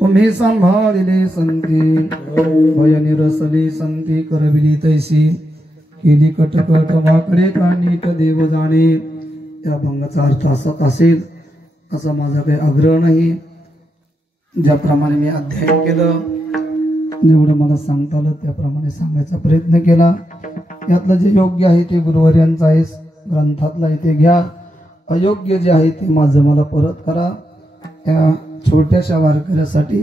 तुम्ही सांभाळिले संती भय निरसली संती करविली तैसी केली कटकट वाकडे नीट देव जाणे. या भंगाचा अर्थ असाच असेल असा माझा काही आग्रह नाही. ज्याप्रमाणे मी अध्ययन केलं जेवढं मला सांगता आलं त्याप्रमाणे सांगायचा प्रयत्न केला. यातलं जे योग्य आहे ते गुरुवर्यांचं आहे, ग्रंथातलं आहे ते घ्या, अयोग्य जे आहे ते माझं मला परत करा. त्या छोट्याशा वारकऱ्यासाठी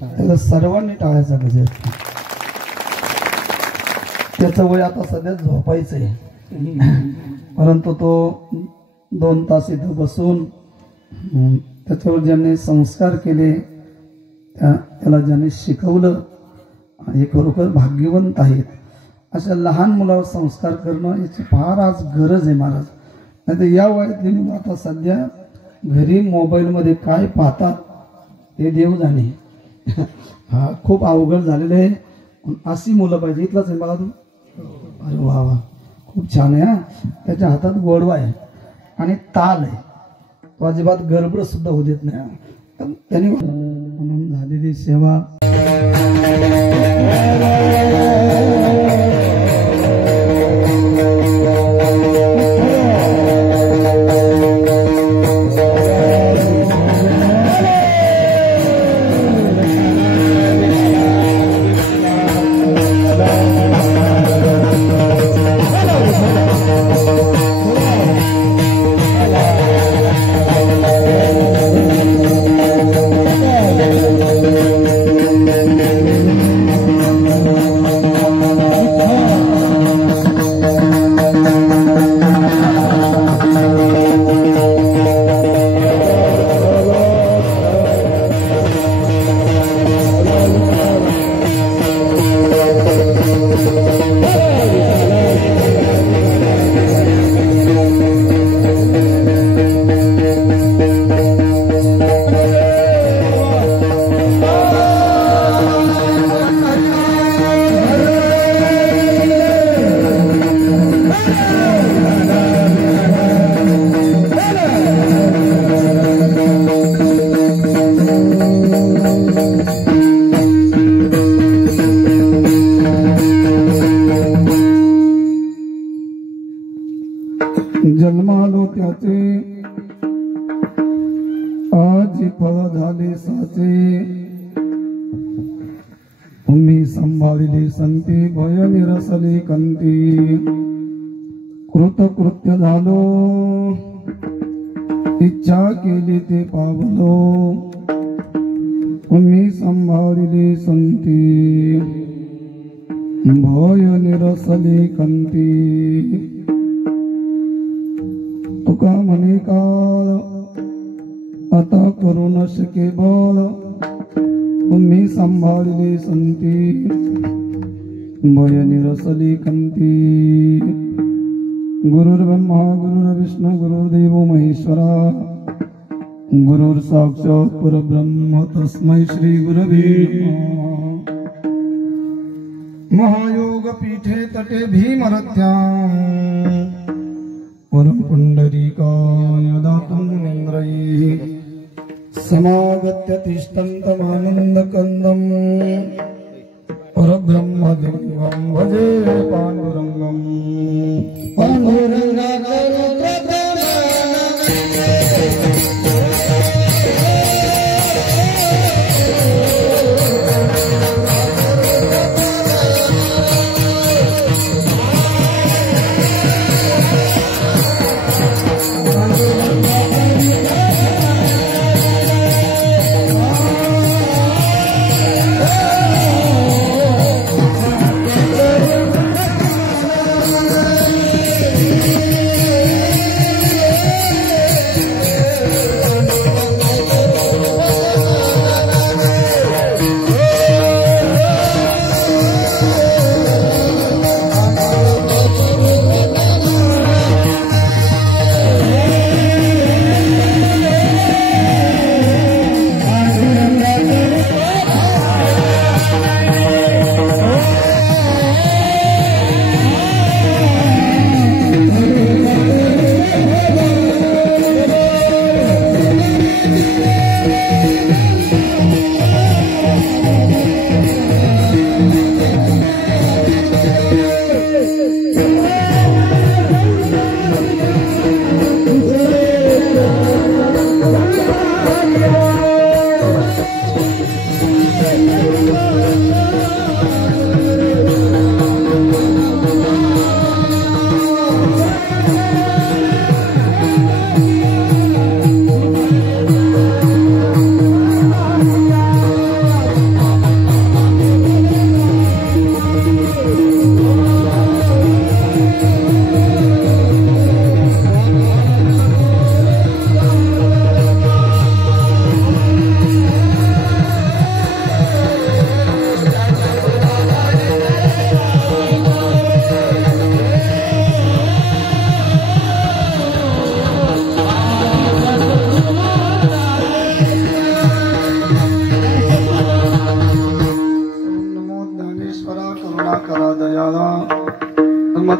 त्याला सर्वांनी टाळायचा गजर. त्याचं वय आता सध्या झोपायचंय, परंतु तो 2 तास इथं बसून त्याच्यावर ज्यांनी संस्कार केले त्याला ज्यांनी शिकवलं हे खरोखर भाग्यवंत आहेत. अशा लहान मुलावर संस्कार करणं याची फार आज गरज आहे महाराज. नाही तर या वयातली मुलं आता सध्या घरी मोबाईलमध्ये काय पाहतात ते देव जाणे. हा खूप अवघड झालेलं आहे. अशी मुलं पाहिजे. इथलाच आहे मला तू. अरे वा वा खूप छान आहे. त्याच्या हातात गोडवा आहे आणि ताल आहे. तो अजिबात गडबड सुद्धा होऊ देत नाही. त्यांनी म्हणून झालेली सेवा जन्मालो त्याचे आज फळ झाले साचे. तुम्ही सांभाळिले संती भय निरसले कंती. कृतकृत्य झालो इच्छा केली ते पावलो. तुम्ही सांभाळिले संती भय निरसले कंती. तुका म्हणे काळ आता करू न शके बळ. तुम्ही सांभाळले संती भय निरसली कंती. गुरुर्ब्रह्मा गुरुर्विष्णू गुरुर्देव महेश्वरा. गुरुर् साक्षात् परब्रह्म तस्मै श्री गुरवे नमः। महायोग पीठे तटे भीमरत्यां परम पुंडरीकाय दातुं इन्द्रैः समागत्य तिष्ठन्तमानन्दकन्दम् परब्रह्मलिङ्गं भजे पाण्डुरङ्गम्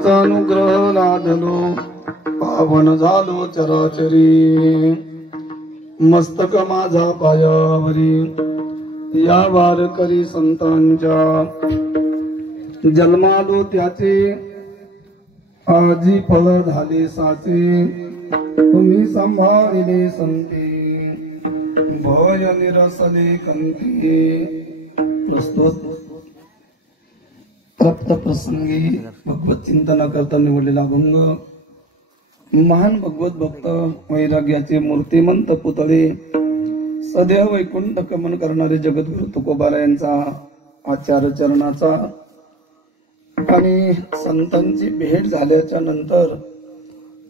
अनुग्रह लादलो पावन झालो चराचरी मस्तक माझा पायावरी या वारकरी संतांच्या जन्मालो त्याचे आजी फळ झाले साचे तुम्ही सांभाळिले संती भय निरसले कंती प्रस्तुत प्राप्त प्रसंगी भगवत चिंतन करता निवडलेला अभंग महान भगवत भक्त वैराग्याचे मूर्तिमंत पुतळे सदैव वैकुंठ गमन करणारे जगद्गुरु तुकोबारा यांचा आचार चरणाचा आणि संतांची भेट झाल्याच्या नंतर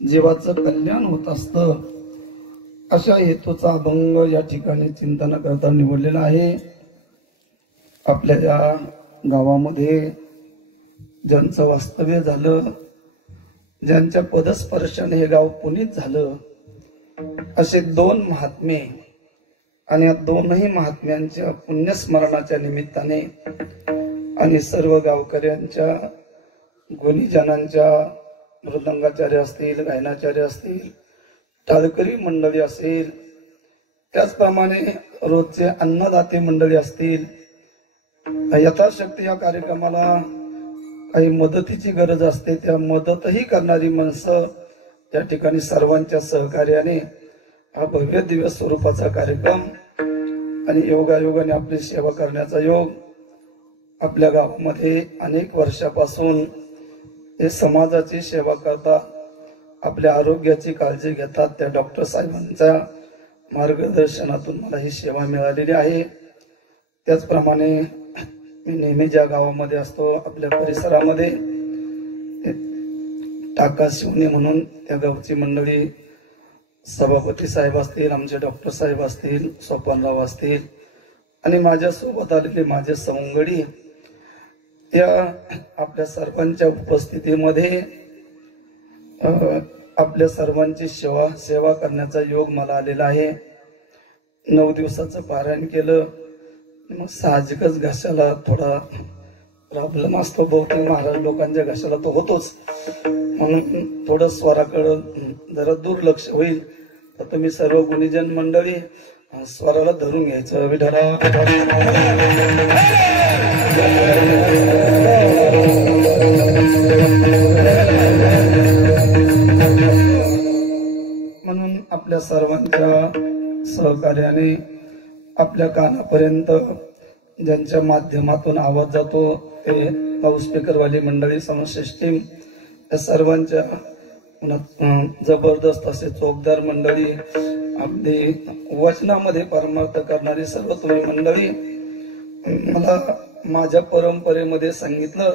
जीवाचं कल्याण होत असतं अशा हेतूचा अभंग या ठिकाणी चिंतन करता निवडलेला आहे। आपल्या या गावामध्ये ज्यांचं वास्तव्य झालं, ज्यांच्या पदस्पर्शाने हे गाव पुनीत झालं, असे दोन महात्मे आणि या दोनही महात्म्यांच्या पुण्यस्मरणाच्या निमित्ताने आणि सर्व गावकऱ्यांच्या गुणीजनांच्या मृदंगाचार्य असतील, गायनाचार्य असतील, टाळकरी मंडळी असेल, त्याचप्रमाणे रोजचे अन्नदाते मंडळी असतील, यथाशक्ती या कार्यक्रमाला काही मदतीची गरज असते त्या मदतही करणारी माणसं या ठिकाणी सर्वांच्या सहकार्याने हा भव्य दिवस स्वरूपाचा कार्यक्रम आणि योगायोगाने आपली सेवा करण्याचा योग आपल्या गावामध्ये अनेक वर्षापासून हे समाजाची सेवा करतात, आपल्या आरोग्याची काळजी घेतात। त्या डॉक्टर साहेबांच्या मार्गदर्शनातून मला ही सेवा मिळालेली आहे। त्याचप्रमाणे मी नेहमी ज्या गावामध्ये असतो आपल्या परिसरामध्ये टाका शिवणे म्हणून त्या गावची मंडळी सभापती साहेब असतील, आमचे डॉक्टर साहेब असतील, सोपानराव असतील आणि माझ्या सोबत आलेले माझे सवंगडी त्या आपल्या सर्वांच्या उपस्थितीमध्ये आपल्या सर्वांची सेवा करण्याचा योग मला आलेला आहे। 9 दिवसाचं पारायण केलं. मग साहजिकच घशाला थोडा प्रॉब्लेम असतो. बहुतेक महाराज लोकांच्या घशाला तो होतोच. म्हणून थोडं स्वराकडं जरा दुर्लक्ष होईल. तर तुम्ही सर्व गुणीजन मंडळी स्वराला धरून घ्यायचं. विठ्ठला म्हणून आपल्या सर्वांच्या सहकार्याने आपल्या कानापर्यंत ज्यांच्या माध्यमातून आवाज जातो ते लाऊडस्पीकरवाली मंडळी, साऊंड सिस्टीम, या सर्वांच्या जबरदस्त असे चोखदार मंडळी, अगदी वचनामध्ये परमार्थ करणारी सर्व तुम्ही मंडळी. मला माझ्या परंपरेमध्ये सांगितलं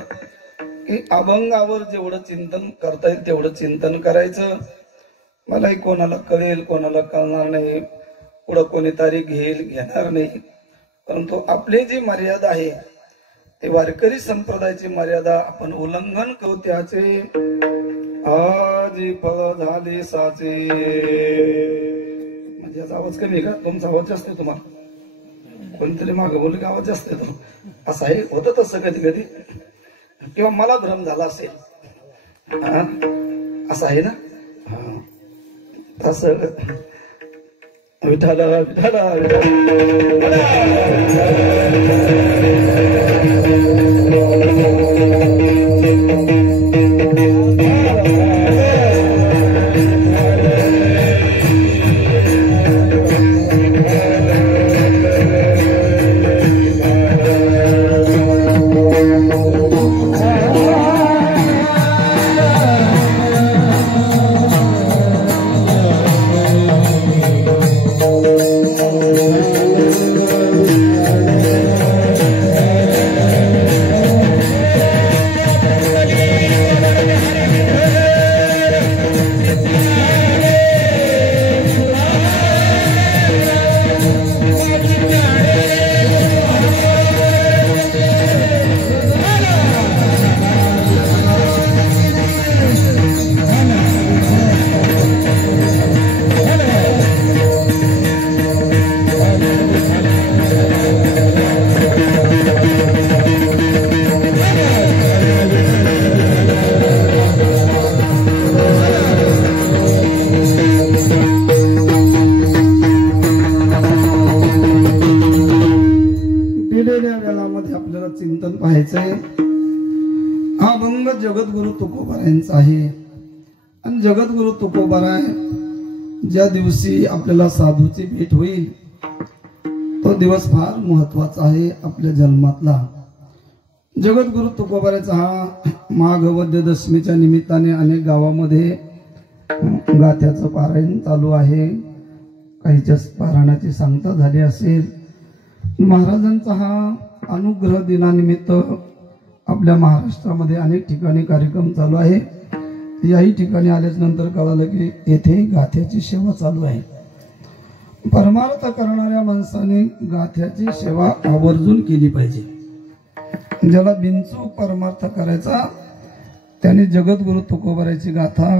की अभंगावर जेवढं चिंतन करता येईल तेवढं चिंतन करायचं. मलाही कोणाला कळेल कोणाला कळणार नाही, पुढं कोणी तारीख घेईल घेणार नाही. परंतु आपली जी मर्यादा आहे ते वारकरी संप्रदायाची मर्यादा आपण उल्लंघन करू. त्याचे आजी फळ झाली साचे. म्हणजे याचा आवाज कमी का? तुमचा आवाज जास्त आहे. तुम्हाला कोणीतरी मागे बोलले की आवाज जास्त येतो. असं आहे, होतं तसं कधी कधी, किंवा मला भ्रम झाला असेल. असं आहे ना? तसं विठाला विठाला चिंतन पाहायचंय. हा अभंग जगद्गुरु तुकोबारायांचा आहे. आणि जगद्गुरु तुकोबाराय ज्या दिवशी आपल्याला साधूची भेट होईल तो दिवस फार महत्वाचा आहे आपल्या जन्मातला. जगद्गुरु तुकोबारायचा हा माघ वद्य दशमीच्या निमित्ताने अनेक गावामध्ये गाथ्याचं पारायण चालू आहे. काहीच्या पारायणाची सांगता झाली असेल. महाराजांचा हा अनुग्रह दिनानिमित्त आपल्या महाराष्ट्रामध्ये अनेक ठिकाणी कार्यक्रम चालू आहे. याही ठिकाणी आल्याच नंतर कळालं की येथे गाथ्याची सेवा चालू आहे. परमार्थ करणाऱ्या माणसाने गाथ्याची सेवा आवर्जून केली पाहिजे. ज्याला बिनचूक परमार्थ करायचा त्याने जगद्गुरु तुकोबारायची गाथा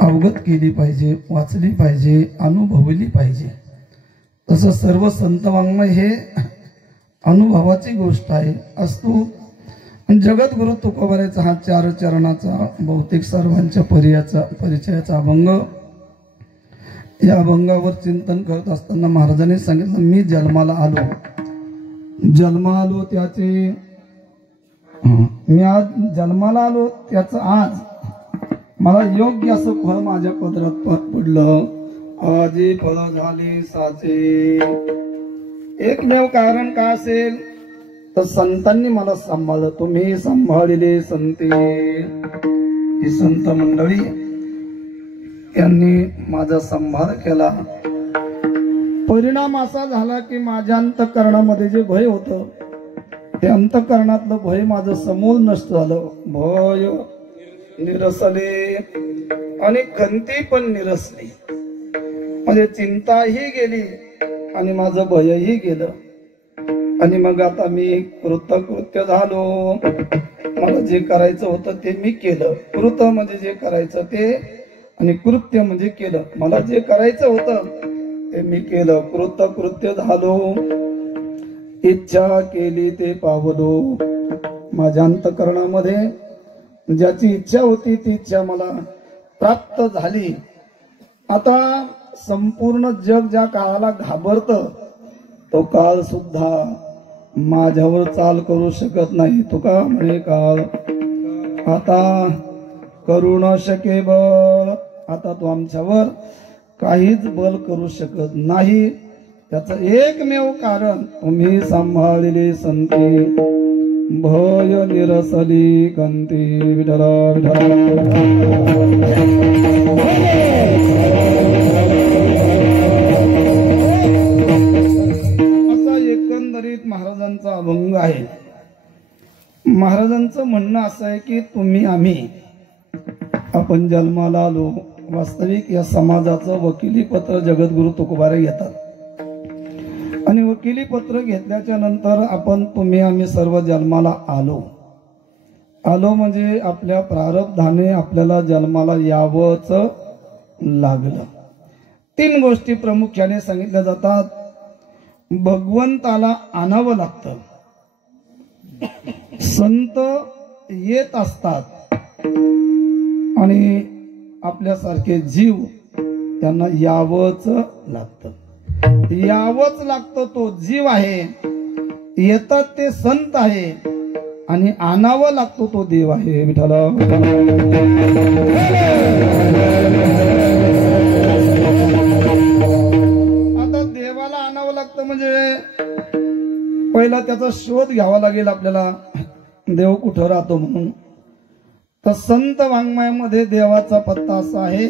अवगत केली पाहिजे, वाचली पाहिजे, अनुभवली पाहिजे. तसं सर्व संत वाङ्मय हे अनुभवाची गोष्ट आहे असतो. जगद्गुरु तुकोबारायचा हा 4 चरणाचा बहुतेक सर्वांच्या परिचयाचा अभंग. या अभंगावर चिंतन करत असताना महाराजांनी सांगितलं, मी जन्माला आलो त्याचे, मी आज जन्माला आलो त्याचं आज मला योग्य असं फळ माझ्या पदरात पडलं. आजी फळ झाली साचे. एकमेव कारण का असेल तर संतांनी मला सांभाळलं. तुम्ही सांभाळले संते. ही संत मंडळी यांनी माझा सांभाळ केला. परिणाम असा झाला की माझ्या अंतःकरणामध्ये जे भय होतं ते अंतःकरणातलं भय माझं समूळ नष्ट झालं. भय निरसले आणि खंती पण निरसली. म्हणजे चिंताही गेली आणि माझं भयही गेलं. आणि मग आता मी कृतकृत्य झालो. मला जे करायचं होतं ते मी केलं. कृत म्हणजे जे करायचं ते, आणि कृत्य म्हणजे केलं. मला जे करायचं होतं ते मी केलं, कृतकृत्य झालो, इच्छा केली ते पावलो. माझ्या अंतःकरणामध्ये ज्याची इच्छा होती ती इच्छा मला प्राप्त झाली. आता संपूर्ण जग ज्या काळाला घाबरतं तो काळ सुद्धा माझ्यावर चाल करू शकत नाही. तुका म्हणे काळ आता करू न शके बळ. आता तो आमच्यावर काहीच बल करू शकत नाही. त्याचं एकमेव कारण तुम्ही सांभाळलेली संती भय निरसली कंती. विठला असा एकंदरीत महाराजांचा अभंग आहे. महाराजांचं म्हणणं असं आहे की तुम्ही आम्ही आपण जन्माला आलो. वास्तविक या समाजाचं वकिली पत्र जगद्गुरु तुकोबारे घेतात आणि वकिली पत्र घेतल्याच्या नंतर आपण तुम्ही आम्ही सर्व जन्माला आलो म्हणजे आपल्या प्रारब्धाने आपल्याला जन्माला यावंच लागलं. 3 गोष्टी प्रामुख्याने सांगितल्या जातात. भगवंताला आणावं लागतं, संत येत असतात आणि आपल्यासारखे जीव त्यांना यावंच लागतं. यावंच लागतं तो जीव आहे, येतात ते संत आहे आणि आणावं लागतो तो देव आहे. विठ्ठल आता देवाला आणावं लागतं म्हणजे पहिला त्याचा शोध घ्यावा लागेल आपल्याला, देव कुठं राहतो म्हणून. तर संत वाङ्मयामध्ये देवाचा पत्ता असा आहे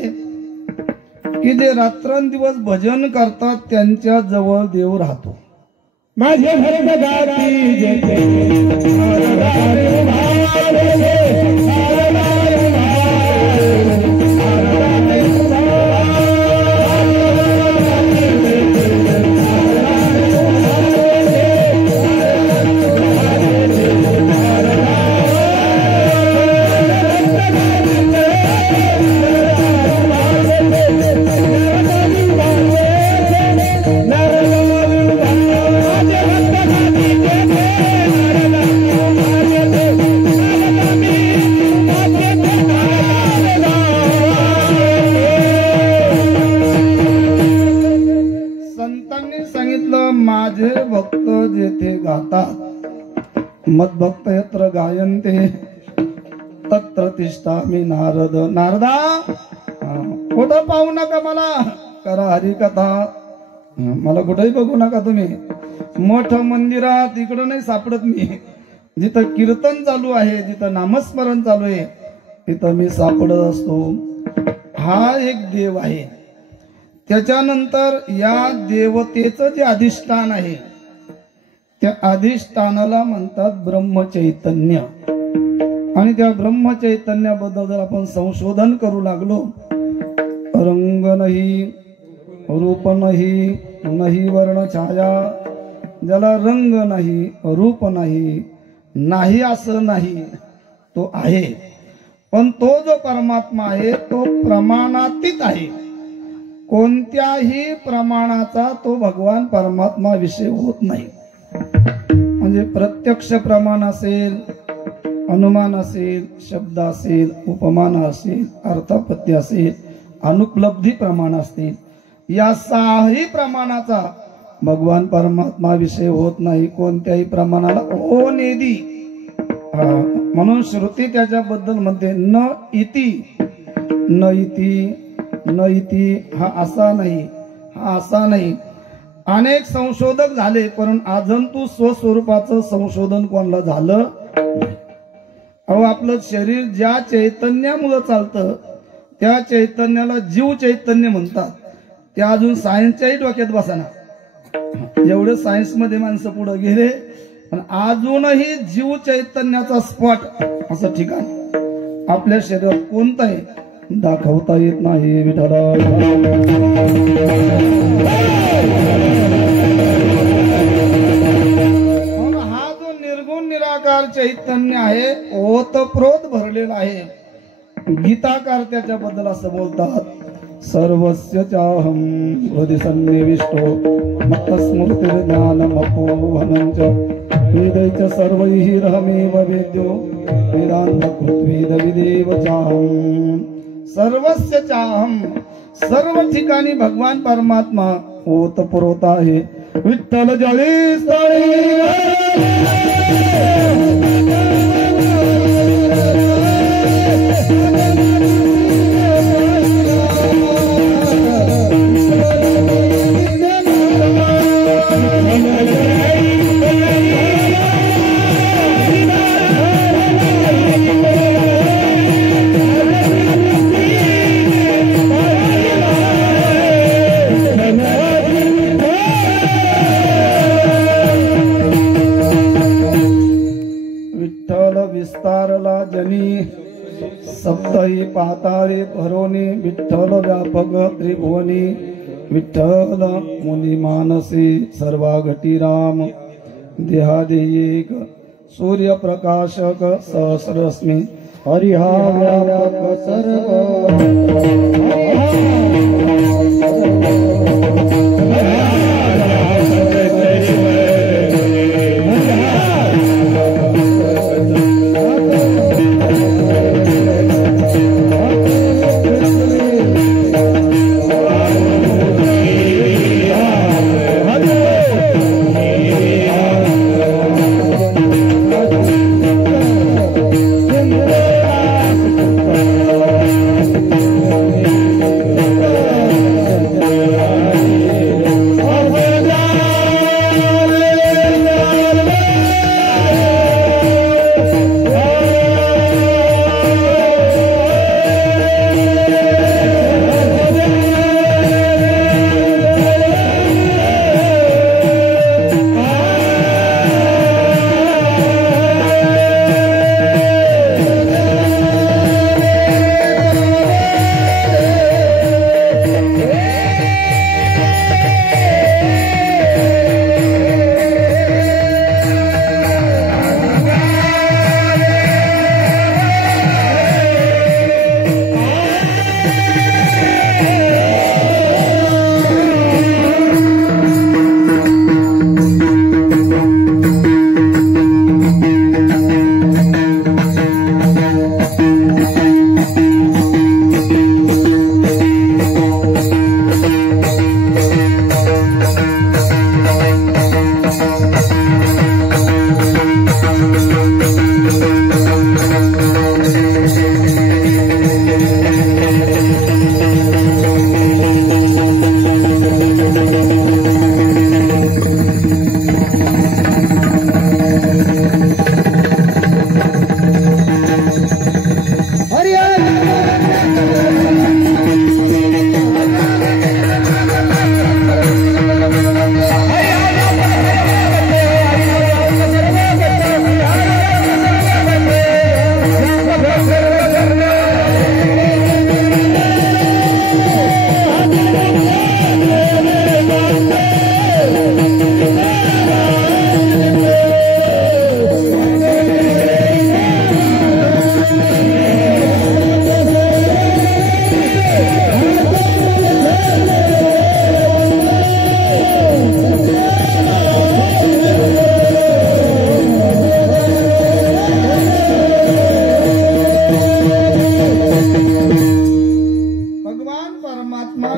की जे रात्रंदिवस भजन करतात त्यांच्या जवळ देव राहतो. माझे भरत गाती जेते माझे भक्त जेथे गातात मद्भक्त यत्र गायन्ते तत्र तिष्ठामि नारद. नारदा कुठं पाहू नका, मला करा हरिकथा. मला कुठेही बघू नका तुम्ही. मोठं मंदिरात इकडं नाही सापडत मी. जिथं कीर्तन चालू आहे, जिथं नामस्मरण चालू आहे तिथं मी सापडत असतो. हा एक देव आहे. त्याच्यानंतर या देवतेचं जे अधिष्ठान आहे त्या अधिष्ठानाला म्हणतात ब्रह्मचैतन्य. आणि त्या ब्रह्मचैतन्याबद्दल जर आपण संशोधन करू लागलो, रंग नाही, रूप नाही, नाही वर्ण छाया, ज्याला रंग नाही, रूप नाही, नाही असं नाही, तो आहे. पण तो जो परमात्मा आहे तो प्रमाणातीत आहे. कोणत्याही प्रमाणाचा तो भगवान परमात्मा विषय होत नाही. म्हणजे प्रत्यक्ष प्रमाण असेल, अनुमान असेल, शब्द असेल, उपमान असेल, अर्थापत्ती असेल, अनुपलब्धी प्रमाण असतील, या 6ही प्रमाणाचा भगवान परमात्मा विषय होत नाही. कोणत्याही प्रमाणाला ओ नेदी. म्हणून श्रुती त्याच्याबद्दल म्हणते न इति, न इति, न इति. हा असा नाही, हा असा नाही. अनेक संशोधक झाले पण अजून स्वस्वरूपाचं संशोधन कोणाला झालं नाही. अहो, आपलं शरीर ज्या चैतन्यामुळे चालतं त्या चैतन्याला जीव चैतन्य म्हणतात. त्या अजून सायन्सच्याही डोक्यात बसाना. एवढं सायन्स मध्ये माणसं पुढे गेले पण अजूनही जीव चैतन्याचा स्पॉट असं ठिकाण आपल्या शरीरात कोणतं आहे दाखवता येत नाही. विठ्ठल हा जो निर्गुण निराकार चैतन्य आहे ओतप्रोत भरलेला आहे. गीताकार त्याच्याबद्दल असं बोलतात, सर्वस्य चाहं हृदि सन्निविष्टो मत्तस्मृतिर्ज्ञानमपोहनं च वेदै च सर्वैरहमेव वेद्यो वेदान्तकृत्वेदविदेव चाहं सर्वस्य चाहं सर्व ठिकाणी भगवान परमात्मा ओतप्रोत आहे विठ्ठल जळी विस्तारला जनी सप्तही पाताळी भरोनी विठ्ठल व्यापक त्रिभुवनी विठ्ठल मुनी मानसी सर्वागती राम देहादेक सूर्यप्रकाशक सहस्रश्मी हरिहा व्यापक सर्व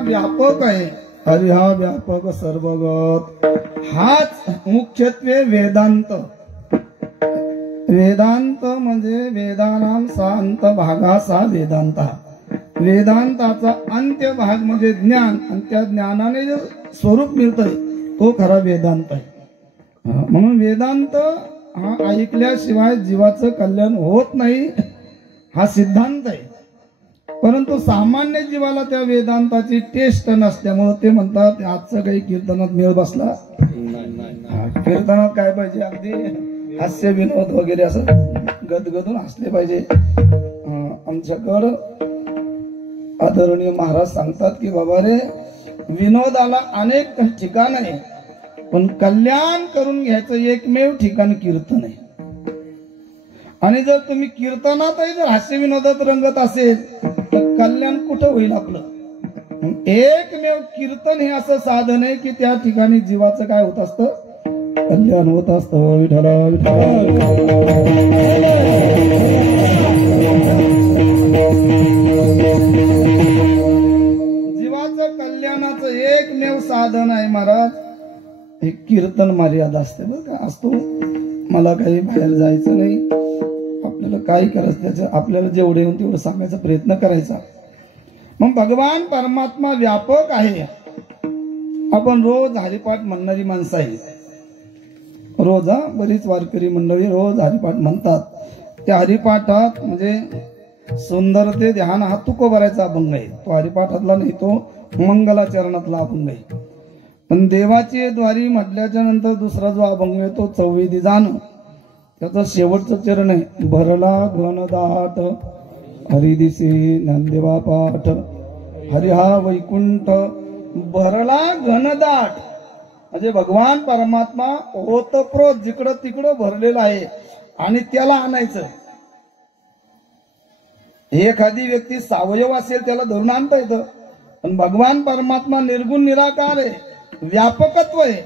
व्यापक आहे. हरि हा व्यापक सर्वगत. हाच मुख्यत्वे वेदांत. वेदांत म्हणजे वेदानाम शांत भागासा वेदांत. वेदांताचा अंत्य भाग म्हणजे ज्ञान, आणि त्या ज्ञानाने जे स्वरूप मिळतंय तो खरा वेदांत आहे. म्हणून वेदांत हा ऐकल्याशिवाय जीवाचं कल्याण होत नाही हा सिद्धांत आहे. परंतु सामान्य जीवाला त्या वेदांताची टेस्ट नसल्यामुळे ते म्हणतात आजचं काही कीर्तनात मेळ बसला. कीर्तनात काय पाहिजे, अगदी हास्य विनोद वगैरे असं गदगदून हसले पाहिजे. आमच्याकडं आदरणीय महाराज सांगतात की बाबा रे, विनोदाला अनेक ठिकाण आहे, पण कल्याण करून घ्यायचं एकमेव ठिकाण कीर्तन आहे. आणि जर तुम्ही कीर्तनातही जर हास्य विनोदात रंगत असेल तर कल्याण कुठं होईल आपलं. एकमेव कीर्तन हे असं साधन आहे की त्या ठिकाणी जीवाचं काय होत असतं, कल्याण होत असतं. विठ्ठल जीवाचं कल्याणाचं एकमेव साधन आहे महाराज, हे कीर्तन मर्यादा असते बरं का. असतो मला काही बाहेर जायचं नाही, आपल्याला काय करायचं त्याचं आपल्याला जेवढे येऊन तेवढं सांगायचा प्रयत्न करायचा. मग भगवान परमात्मा व्यापक आहे. आपण रोज हरिपाठ म्हणणारी माणसं आहे, रोज बरीच वारकरी मंडळी रोज हरिपाठ म्हणतात. त्या हरिपाठात म्हणजे सुंदर ते ध्यान हा तुकोबरायचा अभंग आहे, तो हरिपाठातला नाही, तो मंगलाचरणातला अभंग आहे. पण देवाची द्वारी म्हटल्याच्या नंतर दुसरा जो अभंग आहे तो चौवेदी जाण, त्याचा शेवटचं चरण आहे, भरला घनदाट हरिदिसे ज्ञानदेवा पाठ, हरि हा वैकुंठ भरला घनदाट. म्हणजे भगवान परमात्मा ओतप्रोत जिकडं तिकडं भरलेला आहे आणि त्याला आणायचं. एखादी व्यक्ती सावयव असेल त्याला धरून आणता येतं, पण भगवान परमात्मा निर्गुण निराकार आहे, व्यापकत्व आहे,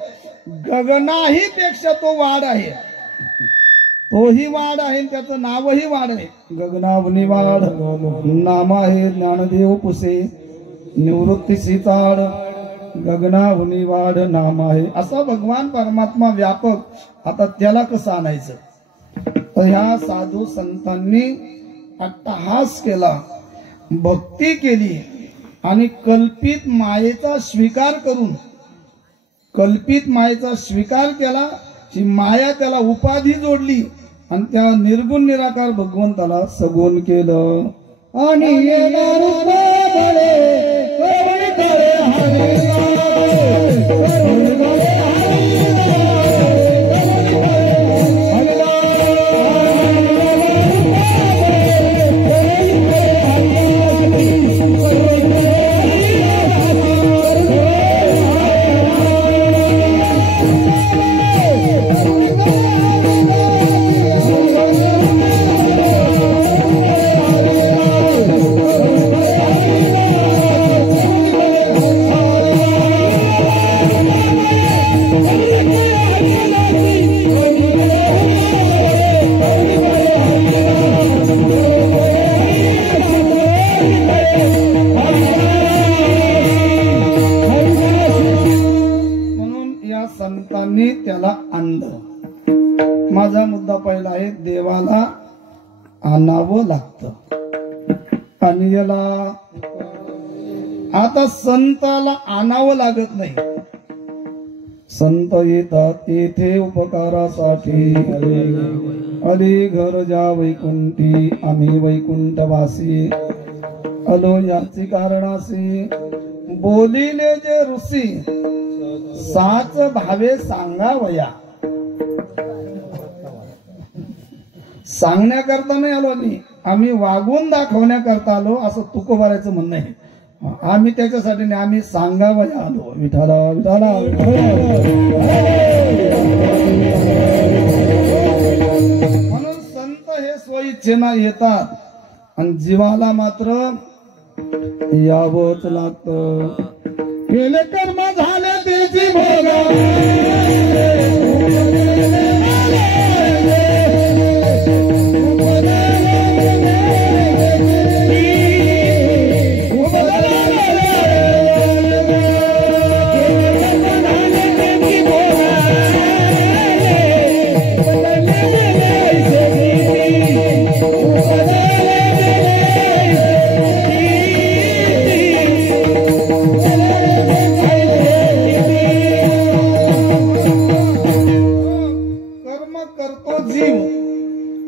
गगनाही पेक्षा तो वाढ आहे, तोही वाढ आहे, त्याचं नावही वाढ आहे. गगनावनी वाढ नाम आहे ज्ञानदेव पुसे निवृत्तीसी चाड, गगनावनी वाढ नाम आहे. असा भगवान परमात्मा व्यापक. आता त्याला कसं आणायचं, तर ह्या साधू संतांनी अट्टहास केला, भक्ती केली आणि कल्पित मायेचा स्वीकार करून, कल्पित मायेचा स्वीकार केला. ही माया त्याला उपाधी जोडली आणि त्या निर्गुण निराकार भगवंताला सगुण केलं. आणि संतांनी त्याला आणलं. माझा मुद्दा पहिला आहे, देवाला आणावं लागतं आणि याला आता संताला आणावं लागत नाही. संत येतात येथे उपकारासाठी, अली घर जा वैकुंठी आम्ही वैकुंठवासी, अलो याची कारणासी बोलिले जे ऋषी साच भावे सांगावया. सांगण्याकरता नाही आलो आम्ही वागून दाखवण्याकरता आलो, असं तुकोबारायचं म्हणणं आहे. आम्ही त्याच्यासाठी नाही, आम्ही सांगावया आलो. विठाला विठाला म्हणून संत हे स्वइच्छेना येतात आणि जीवाला मात्र यावंच लागतं. केले कर्म झाले त्याची भोगा,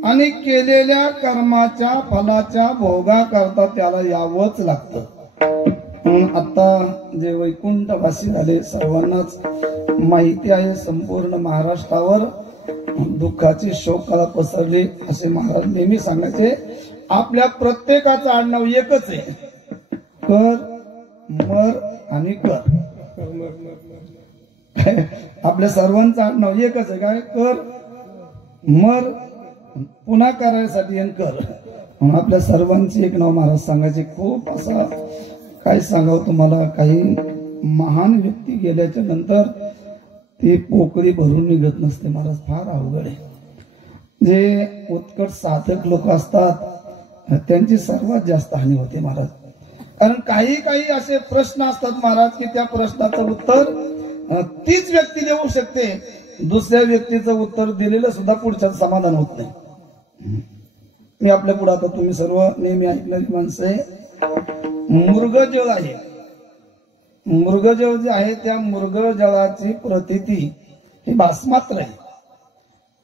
आणि केलेल्या कर्माच्या फलाच्या भोगा करता त्याला यावंच लागतं. आता जे वैकुंठवासी झाले सर्वांनाच माहिती आहे, संपूर्ण महाराष्ट्रावर दुःखाची शोककळा पसरली असे महाराज नेहमी सांगायचे. आपल्या प्रत्येकाचं आडनाव एकच आहे, कर मर आणि कर. आपल्या सर्वांचं आडनाव एकच आहे, काय कर मर पुन्हा करायसाठी कर. म्हणून आपल्या सर्वांची एक नाव महाराज सांगायचे. खूप असा काय सांगावं तुम्हाला, काही महान व्यक्ती गेल्याच्या नंतर ती पोकळी भरून निघत नसते महाराज, फार अवघड आहे. जे उत्कट साधक लोक असतात त्यांची सर्वात जास्त हानी होते महाराज. कारण काही काही असे प्रश्न असतात महाराज की त्या प्रश्नाचं उत्तर तीच व्यक्ती देऊ शकते, दुसऱ्या व्यक्तीचं उत्तर दिलेलं सुद्धा पुढच्याच समाधान होत नाही. मी आपल्या पुढे आता तुम्ही सर्व नेहमी ऐकणारी माणसं आहे, मृगजळ आहे. मृगजळ जे आहे त्या मृगजळाची प्रतीती ही भासमात्र आहे.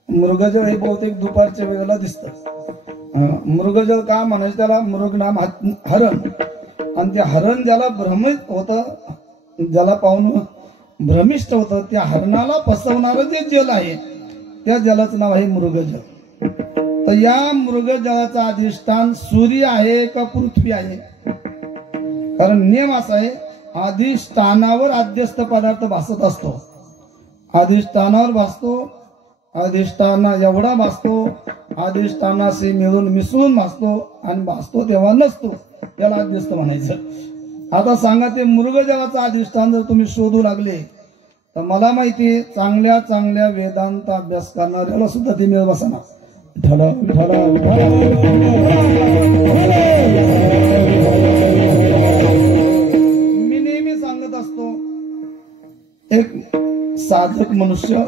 मृगजळ हे बहुतेक दुपारच्या वेळेला दिसतं. मृगजळ का म्हणायचं त्याला, मृग नाम हरण, आणि ते हरण ज्याला भ्रमित होतं, ज्याला पाहून भ्रमिष्ट होतं, त्या हरणाला फसवणारं जे जल आहे त्या जलाचं नाव आहे मृगजळ. तर या मृगजळाचं अधिष्ठान सूर्य आहे का पृथ्वी आहे? कारण नियम असा आहे, अधिष्ठानावर आद्यस्थ पदार्थ भासत असतो. अधिष्ठानावर भासतो, अधिष्ठाना एवढा भासतो, अधिष्ठानाशी मिळून मिसळून भासतो, आणि भासतो तेव्हा नसतो, त्याला आद्यस्थ म्हणायचं. आता सांगा, ते मृगजळाचं अधिष्ठान जर तुम्ही शोधू लागले तर मला माहिती चांगल्या चांगल्या वेदांत अभ्यास करणाऱ्याला सुद्धा ते मिळत बसणार. मी नेहमी सांगत असतो, एक साधक मनुष्य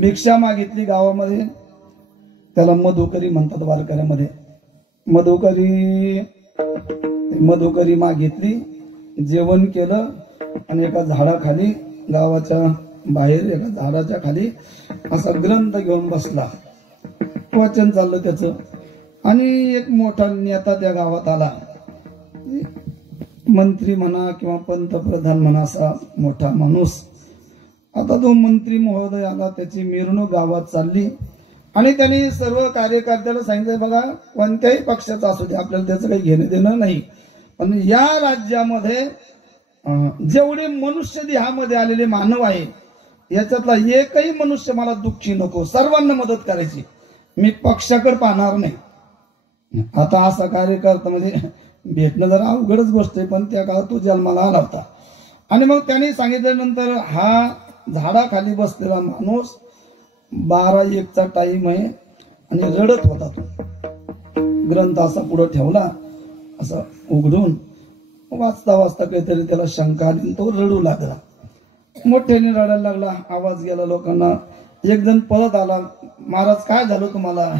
भिक्षा मागितली गावामध्ये, त्याला मधुकरी म्हणतात वारकऱ्यामध्ये. मधुकरी मागितली, जेवण केलं, आणि एका झाडाखाली, गावाच्या बाहेर एका झाडाच्या खाली असा ग्रंथ घेऊन बसला. वाचन चाललं त्याचं, आणि एक मोठा नेता त्या गावात आला, मंत्री म्हणा किंवा पंतप्रधान म्हणा, असा मोठा माणूस. आता तो मंत्री महोदय आला, त्याची मिरवणूक गावात चालली, आणि त्यांनी सर्व कार्यकर्त्याला सांगितलं, बघा कोणत्याही पक्षाचा असू दे, आपल्याला त्याचं काही घेणं देणं नाही, पण या राज्यामध्ये जेवढे मनुष्य देहामध्ये आलेले मानव आहे याच्यातला एकही मनुष्य मला दुःखी नको, सर्वांना मदत करायची, मी पक्षाकडे पाहणार नाही. आता असा कार्यकर्ता म्हणजे भेटणं जरा अवघडच गोष्ट आहे, पण त्या काळात तो जन्माला आला होता. आणि मग त्यांनी सांगितल्यानंतर हा झाडाखाली बसलेला माणूस 12-1चा टाइम आहे आणि रडत होता. तो ग्रंथ असा पुढे ठेवला, असा उघडून वाचता वाचता काहीतरी त्याला शंका आली, तो रडू लागला, मोठ्याने रडायला लागला, आवाज गेला लोकांना. एक जण पळत आला, महाराज काय झालं तुम्हाला?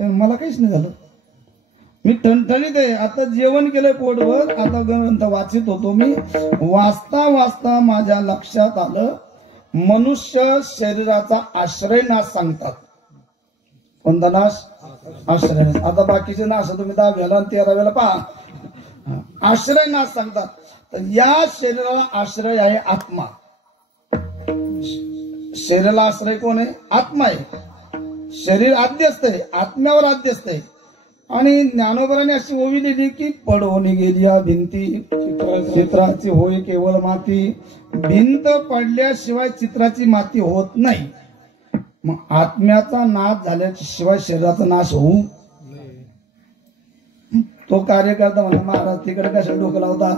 मला काहीच नाही झालं, मी ठणठणीत आहे, आता जेवण केलंय पोटभर, आता ग्रंथ वाचित होतो मी, वाचता वाचता माझ्या लक्षात आलं, मनुष्य शरीराचा आश्रय नाश सांगतात. कोणता नाश? आश्रय नाश. आता बाकीचे नाश तुम्ही 10व्याला आणि 13व्याला पहा, आश्रय नाश सांगतात. तर या शरीराला आश्रय आहे आत्मा. शरीराला आश्रय कोण आहे? आत्मा आहे. शरीर आद्यस्त आहे, आत्म्यावर आद्यस्त आहे. आणि ज्ञानोबराने अशी ओवी दिली की पडवून गेली या भिंती, चित्राची होय केवळ माती, भिंत पडल्याशिवाय चित्राची माती होत नाही. मग आत्म्याचा नाश झाल्याशिवाय शरीराचा नाश होऊ. तो कार्यकर्ता म्हणला, महाराज तिकडे कशा डोकं लावता,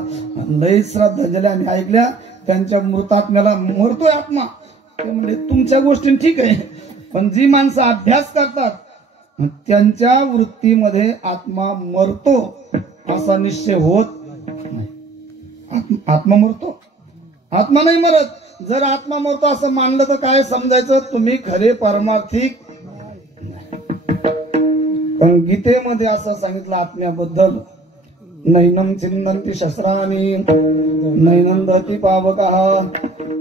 लई श्रद्धांजली आम्ही ऐकल्या, त्यांच्या मृतात्म्याला मरतोय आत्मा. ते म्हणजे तुमच्या गोष्टी ठीक आहे, पण जी माणसं अभ्यास करतात त्यांच्या वृत्तीमध्ये आत्मा मरतो असा निश्चय होत नाही. आत्मा मरतो, आत्मा नाही मरत. जर आत्मा मरतो असं मानलं तर काय समजायचं, तुम्ही खरे परमार्थिक. पण गीतेमध्ये असं सांगितलं आत्म्याबद्दल, नैनम चिन्नंती शस्त्राणी नैनंदती पावकः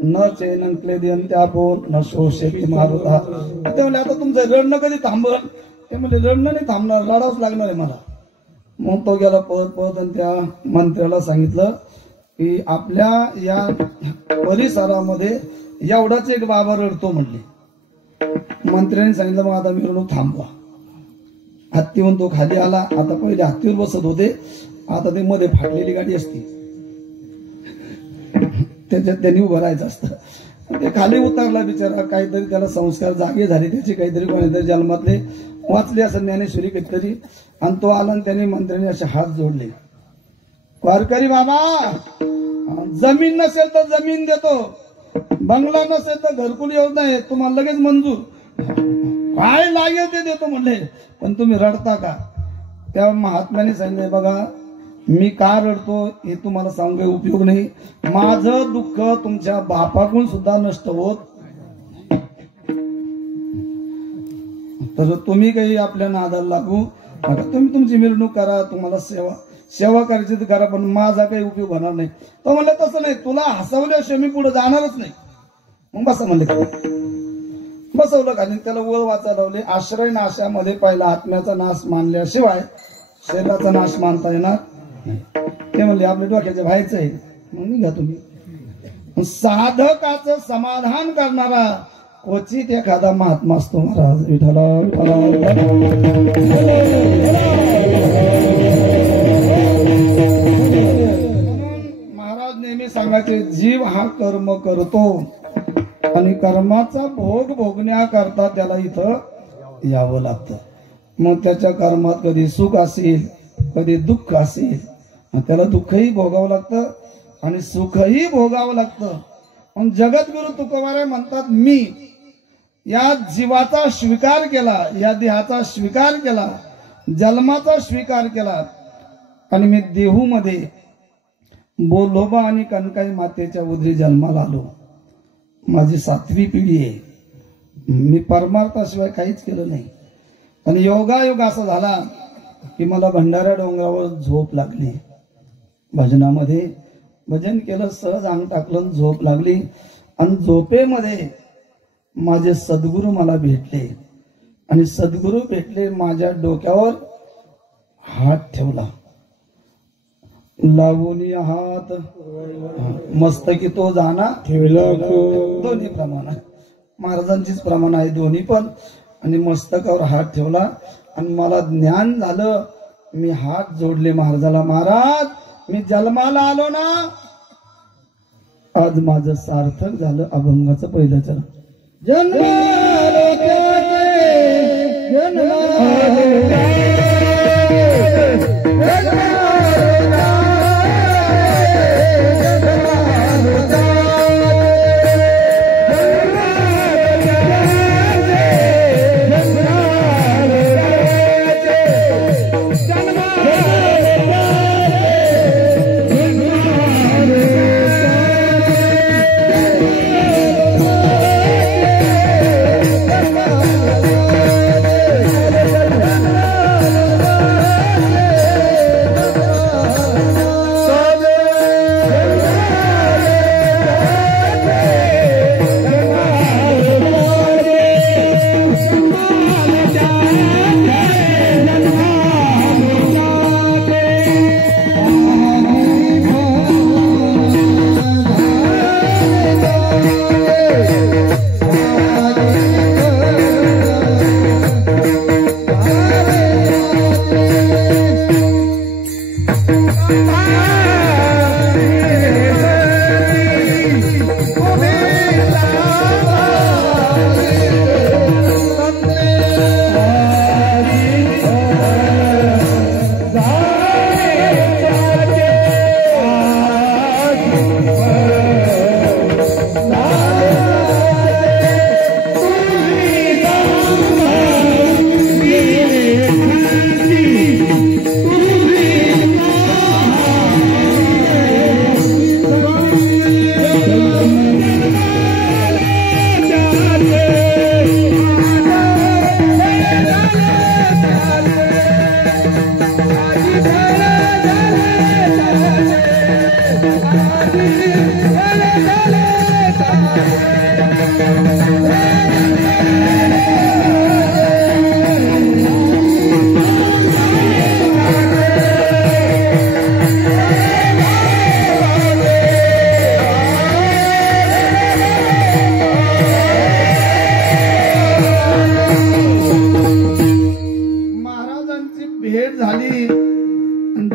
न चैनं क्लेदयन्त्यापो न शोषेति मारुतः. ते म्हणले आता तुमचं रडणं कधी थांबल? ते म्हणले रडणं नाही थांबणार, रडावंच लागणार आहे मला. मग तो गेला पळत पळत आणि त्या मंत्र्याला सांगितलं की आपल्या या परिसरामध्ये एवढाच एक बाबा रडतो म्हणले. मंत्र्यांनी सांगितलं मग आता मिरवणूक थांबवा. हत्तीहून तो खाली आला. आता पहिले हत्तीवर बसत होते, आता ते मध्ये फाटलेली गाडी असते त्याच्यात त्यांनी उभं राहायचं असतं. ते खाली उतरला बिचारा, काहीतरी त्याला संस्कार जागे झाले त्याचे, काहीतरी कोणीतरी जन्मातले वाचले असं ज्ञानेश्वरी काहीतरी. आणि तो आला आणि त्याने मंत्र्यांनी असे हात जोडले वारकरी बाबा, जमीन नसेल तर जमीन देतो, बंगला नसेल तर घरकुल योजना आहे तुम्हाला लगेच मंजूर, काय लागेल ते देतो म्हणले. पण तुम्ही रडता का? त्या महात्म्याने सांगितले, बघा मी का रडतो हे तुम्हाला सांगू काही उपयोग नाही. माझं दुःख तुमच्या बापाकडून सुद्धा नष्ट होत. तर तुम्ही काही आपल्या नादाला लागू नका. तुम्ही तुमची मिरवणूक करा, तुम्हाला सेवा करायची तर करा, पण माझा काही उपयोग होणार नाही. तो म्हणलं तसं नाही, तुला हसवल्याशिवाय मी पुढे जाणारच नाही. मग बसा म्हणले, बसवलं खाली. त्याला वर वाचायला लावले. आश्रय नाशामध्ये पहिला आत्म्याचा नाश मानल्याशिवाय शरीराचा नाश मानता येणार नाही. ते म्हणले आपल्या डोक्याच्या बाहेरच आहे, मग निघा तुम्ही. साधकाचं समाधान करणारा क्वचित एखादा महात्मा असतो महाराज. विठ्ठला विठ्ठला महाराज नेहमी सांगायचे, जीव हा कर्म करतो आणि कर्माचा भोग भोगण्याकरता त्याला इथं यावं लागतं. मग त्याच्या कर्मात कधी सुख असेल, कधी दुःख असेल, त्याला दुःखही भोगावं लागतं आणि सुखही भोगावं लागतं. मग जगद्गुरु तुकोबाराय म्हणतात, मी या जीवाचा स्वीकार केला, या देहाचा स्वीकार केला, जन्माचा स्वीकार केला आणि मी देहूमध्ये बोलोबा आणि कनकाई मातेच्या उदरी जन्माला आलो. माझी 7वी पिढी आहे. मी परमार्थाशिवाय काहीच केलं नाही. आणि योगायोग असा झाला की मला भंडारा डोंगरावर झोप लागली. भजनामध्ये भजन केलं, सहज अंग टाकलं, झोप लागली. आणि झोपेमध्ये माझे सद्गुरू मला भेटले आणि सद्गुरू भेटले, माझ्या डोक्यावर हात ठेवला, लावून हात मस्तकी तो जाना ठेवला. दोन्ही प्रमाण आहे, महाराजांचीच प्रमाण आहे दोन्ही पण. आणि मस्तकावर हात ठेवला आणि मला ज्ञान झालं. मी हात जोडले महाराजाला, महाराज मी जन्माला आलो ना, आज माझं सार्थक झालं. अभंगाचं पहिलं चरण.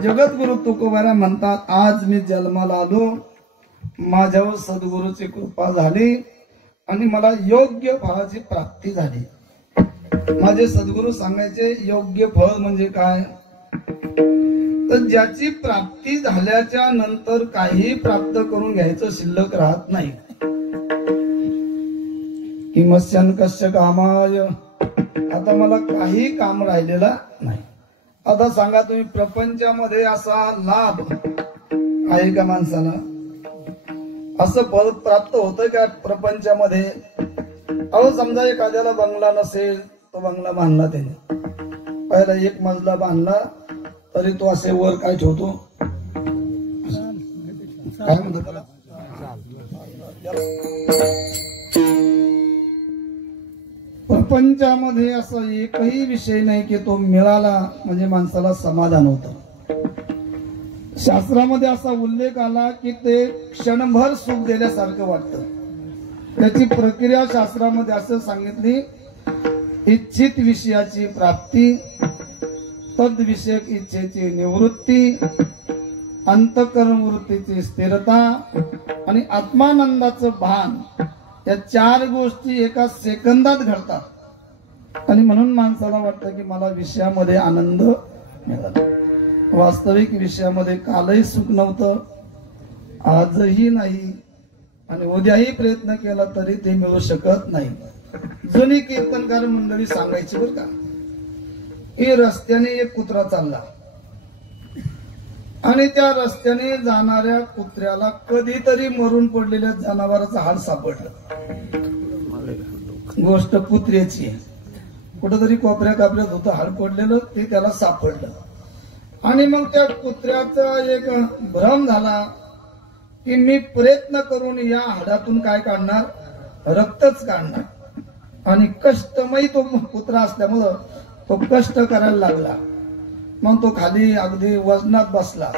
जगद्गुरु तुकोबारा म्हणतात, आज मी जन्माला आलो, माझ्यावर सद्गुरूची कृपा झाली आणि मला योग्य फळाची प्राप्ती झाली. माझे सद्गुरू सांगायचे योग्य फळ म्हणजे काय? तर ज्याची प्राप्ती झाल्याच्या नंतर काही प्राप्त करून घ्यायचं शिल्लक राहत नाही. किमस्यन कस्य कामाय, आता मला काही काम राहिलेला नाही. आता सांगा तुम्ही, प्रपंचामध्ये असा लाभ आहे का माणसाला? असं फळ प्राप्त होतं का प्रपंचामध्ये? अहो समजा एखाद्याला बंगला नसेल, तो बंगला बांधला त्याने, पहिला एक मजला बांधला तरी तो असे वर काय ठेवतो, काय म्हणतो त्याला, प्रपंचामध्ये असं एकही विषय नाही की तो मिळाला म्हणजे माणसाला समाधान होतं. शास्त्रामध्ये असा उल्लेख आला की ते क्षणभर सुख दिल्यासारखं वाटतं. त्याची प्रक्रिया शास्त्रामध्ये असं सांगितली, इच्छित विषयाची प्राप्ती, तद्विषयक इच्छेची निवृत्ती, अंतःकरण वृत्तीची स्थिरता आणि आत्मानंदाचं भान, या 4 गोष्टी एका सेकंदात घडतात. आणि म्हणून माणसाला वाटतं की मला विषयामध्ये आनंद मिळाला. वास्तविक विषयामध्ये कालही सुख नव्हतं, आजही नाही, आणि उद्याही प्रयत्न केला तरी ते मिळू शकत नाही. जुनी कीर्तनकार मंडळी सांगायची बरं का, की रस्त्याने एक कुत्रा चालला आणि त्या रस्त्याने जाणाऱ्या कुत्र्याला कधीतरी मरून पडलेल्या जनावराचं हाड सापडलं. गोष्ट कुत्र्याची आहे. कुठंतरी कोपऱ्या कापऱ्यात होतं हाड पडलेलं, ते त्याला सापडलं. आणि मग त्या कुत्र्याचा एक भ्रम झाला की मी प्रयत्न करून या हाडातून काय काढणार, रक्तच काढणार. आणि कष्टमयी तो कुत्रा असल्यामुळं तो कष्ट करायला लागला. मग तो खाली अगदी वजनात बसला.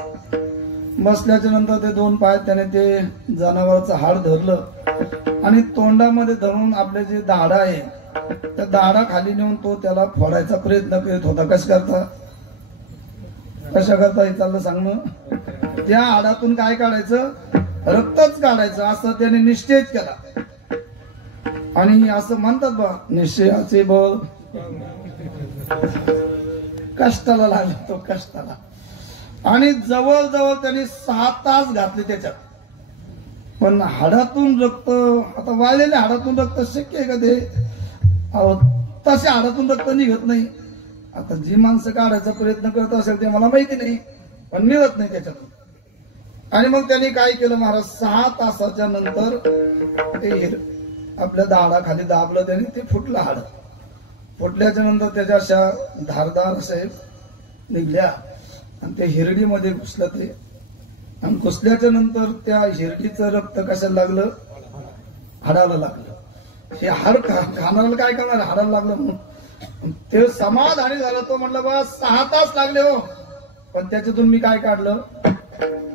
बसल्याच्या नंतर ते 2 पाय त्याने ते जनावराचं हाड धरलं आणि तोंडामध्ये धरून आपले जे दाढा आहे त्या दाढा खाली नेऊन तो त्याला फोडायचा प्रयत्न करीत होता. कशा करता हे चाललं सांगणं, त्या हाडातून काय काढायचं, रक्तच काढायचं, असं त्याने निश्चय केला. आणि असं म्हणतात बा, निश्चयाचे बळ. कष्टाला लागला तो, कष्टाला. आणि जवळजवळ त्यांनी 6 तास घातले त्याच्यात. पण हाडातून रक्त, आता वाळलेल्या हाडातून रक्त शक्य आहे का ते? तसे हाडातून रक्त निघत नाही. आता जी माणसं काढायचा प्रयत्न करत असेल ते मला माहिती नाही, पण निघत नाही त्याच्यातून. आणि मग त्यांनी काय केलं महाराज, 6 तासाच्या नंतर ते आपल्या दाढाखाली दाबलं त्याने, ते फुटलं हाड. फुटल्याच्या नंतर त्याच्या अशा धारदार असे निघल्या आणि ते हिरडीमध्ये घुसलं ते. आणि घुसल्याच्या नंतर त्या हिरडीचं रक्त कशाला लागलं, हाडाला लागलं. हे हाड खाणाऱ्याला काय करणार, हाडाला लागलं म्हणून ते समाधानी झालं. तो म्हटलं बा 6 तास लागले हो, पण त्याच्यातून मी काय काढलं,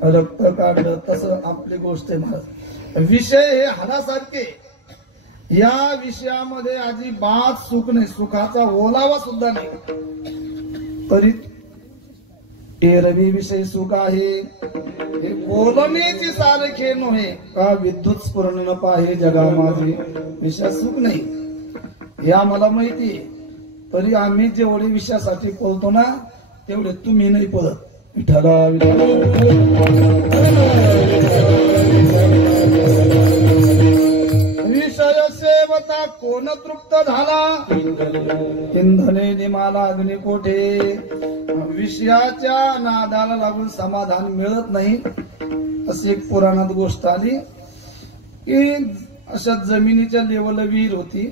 रक्त काढलं. तसं आपली गोष्ट आहे महाराज. विषय हे हाडासारखे, या विषयामध्ये अजिबात सुख नाही, सुखाचा ओलावा सुद्धा नाही. तरी एरवी विषय सुख आहे, हे बोलण्याची सारखे नव्हे का विद्युत स्फुरण न पाहे जगा माझे, विषय सुख नाही हे आम्हाला माहिती आहे. तरी आम्ही जेवढे विषयासाठी बोलतो ना तेवढे तुम्ही नाही पळत. विठ्ठला विषय सेवता कोण तृप्त झाला, इंधने निमाला अग्नी कोठे. विषयाच्या नादाला लागून समाधान मिळत नाही. अशी एक पुराणात गोष्ट आली की अशा जमिनीच्या लेवल विहीर होती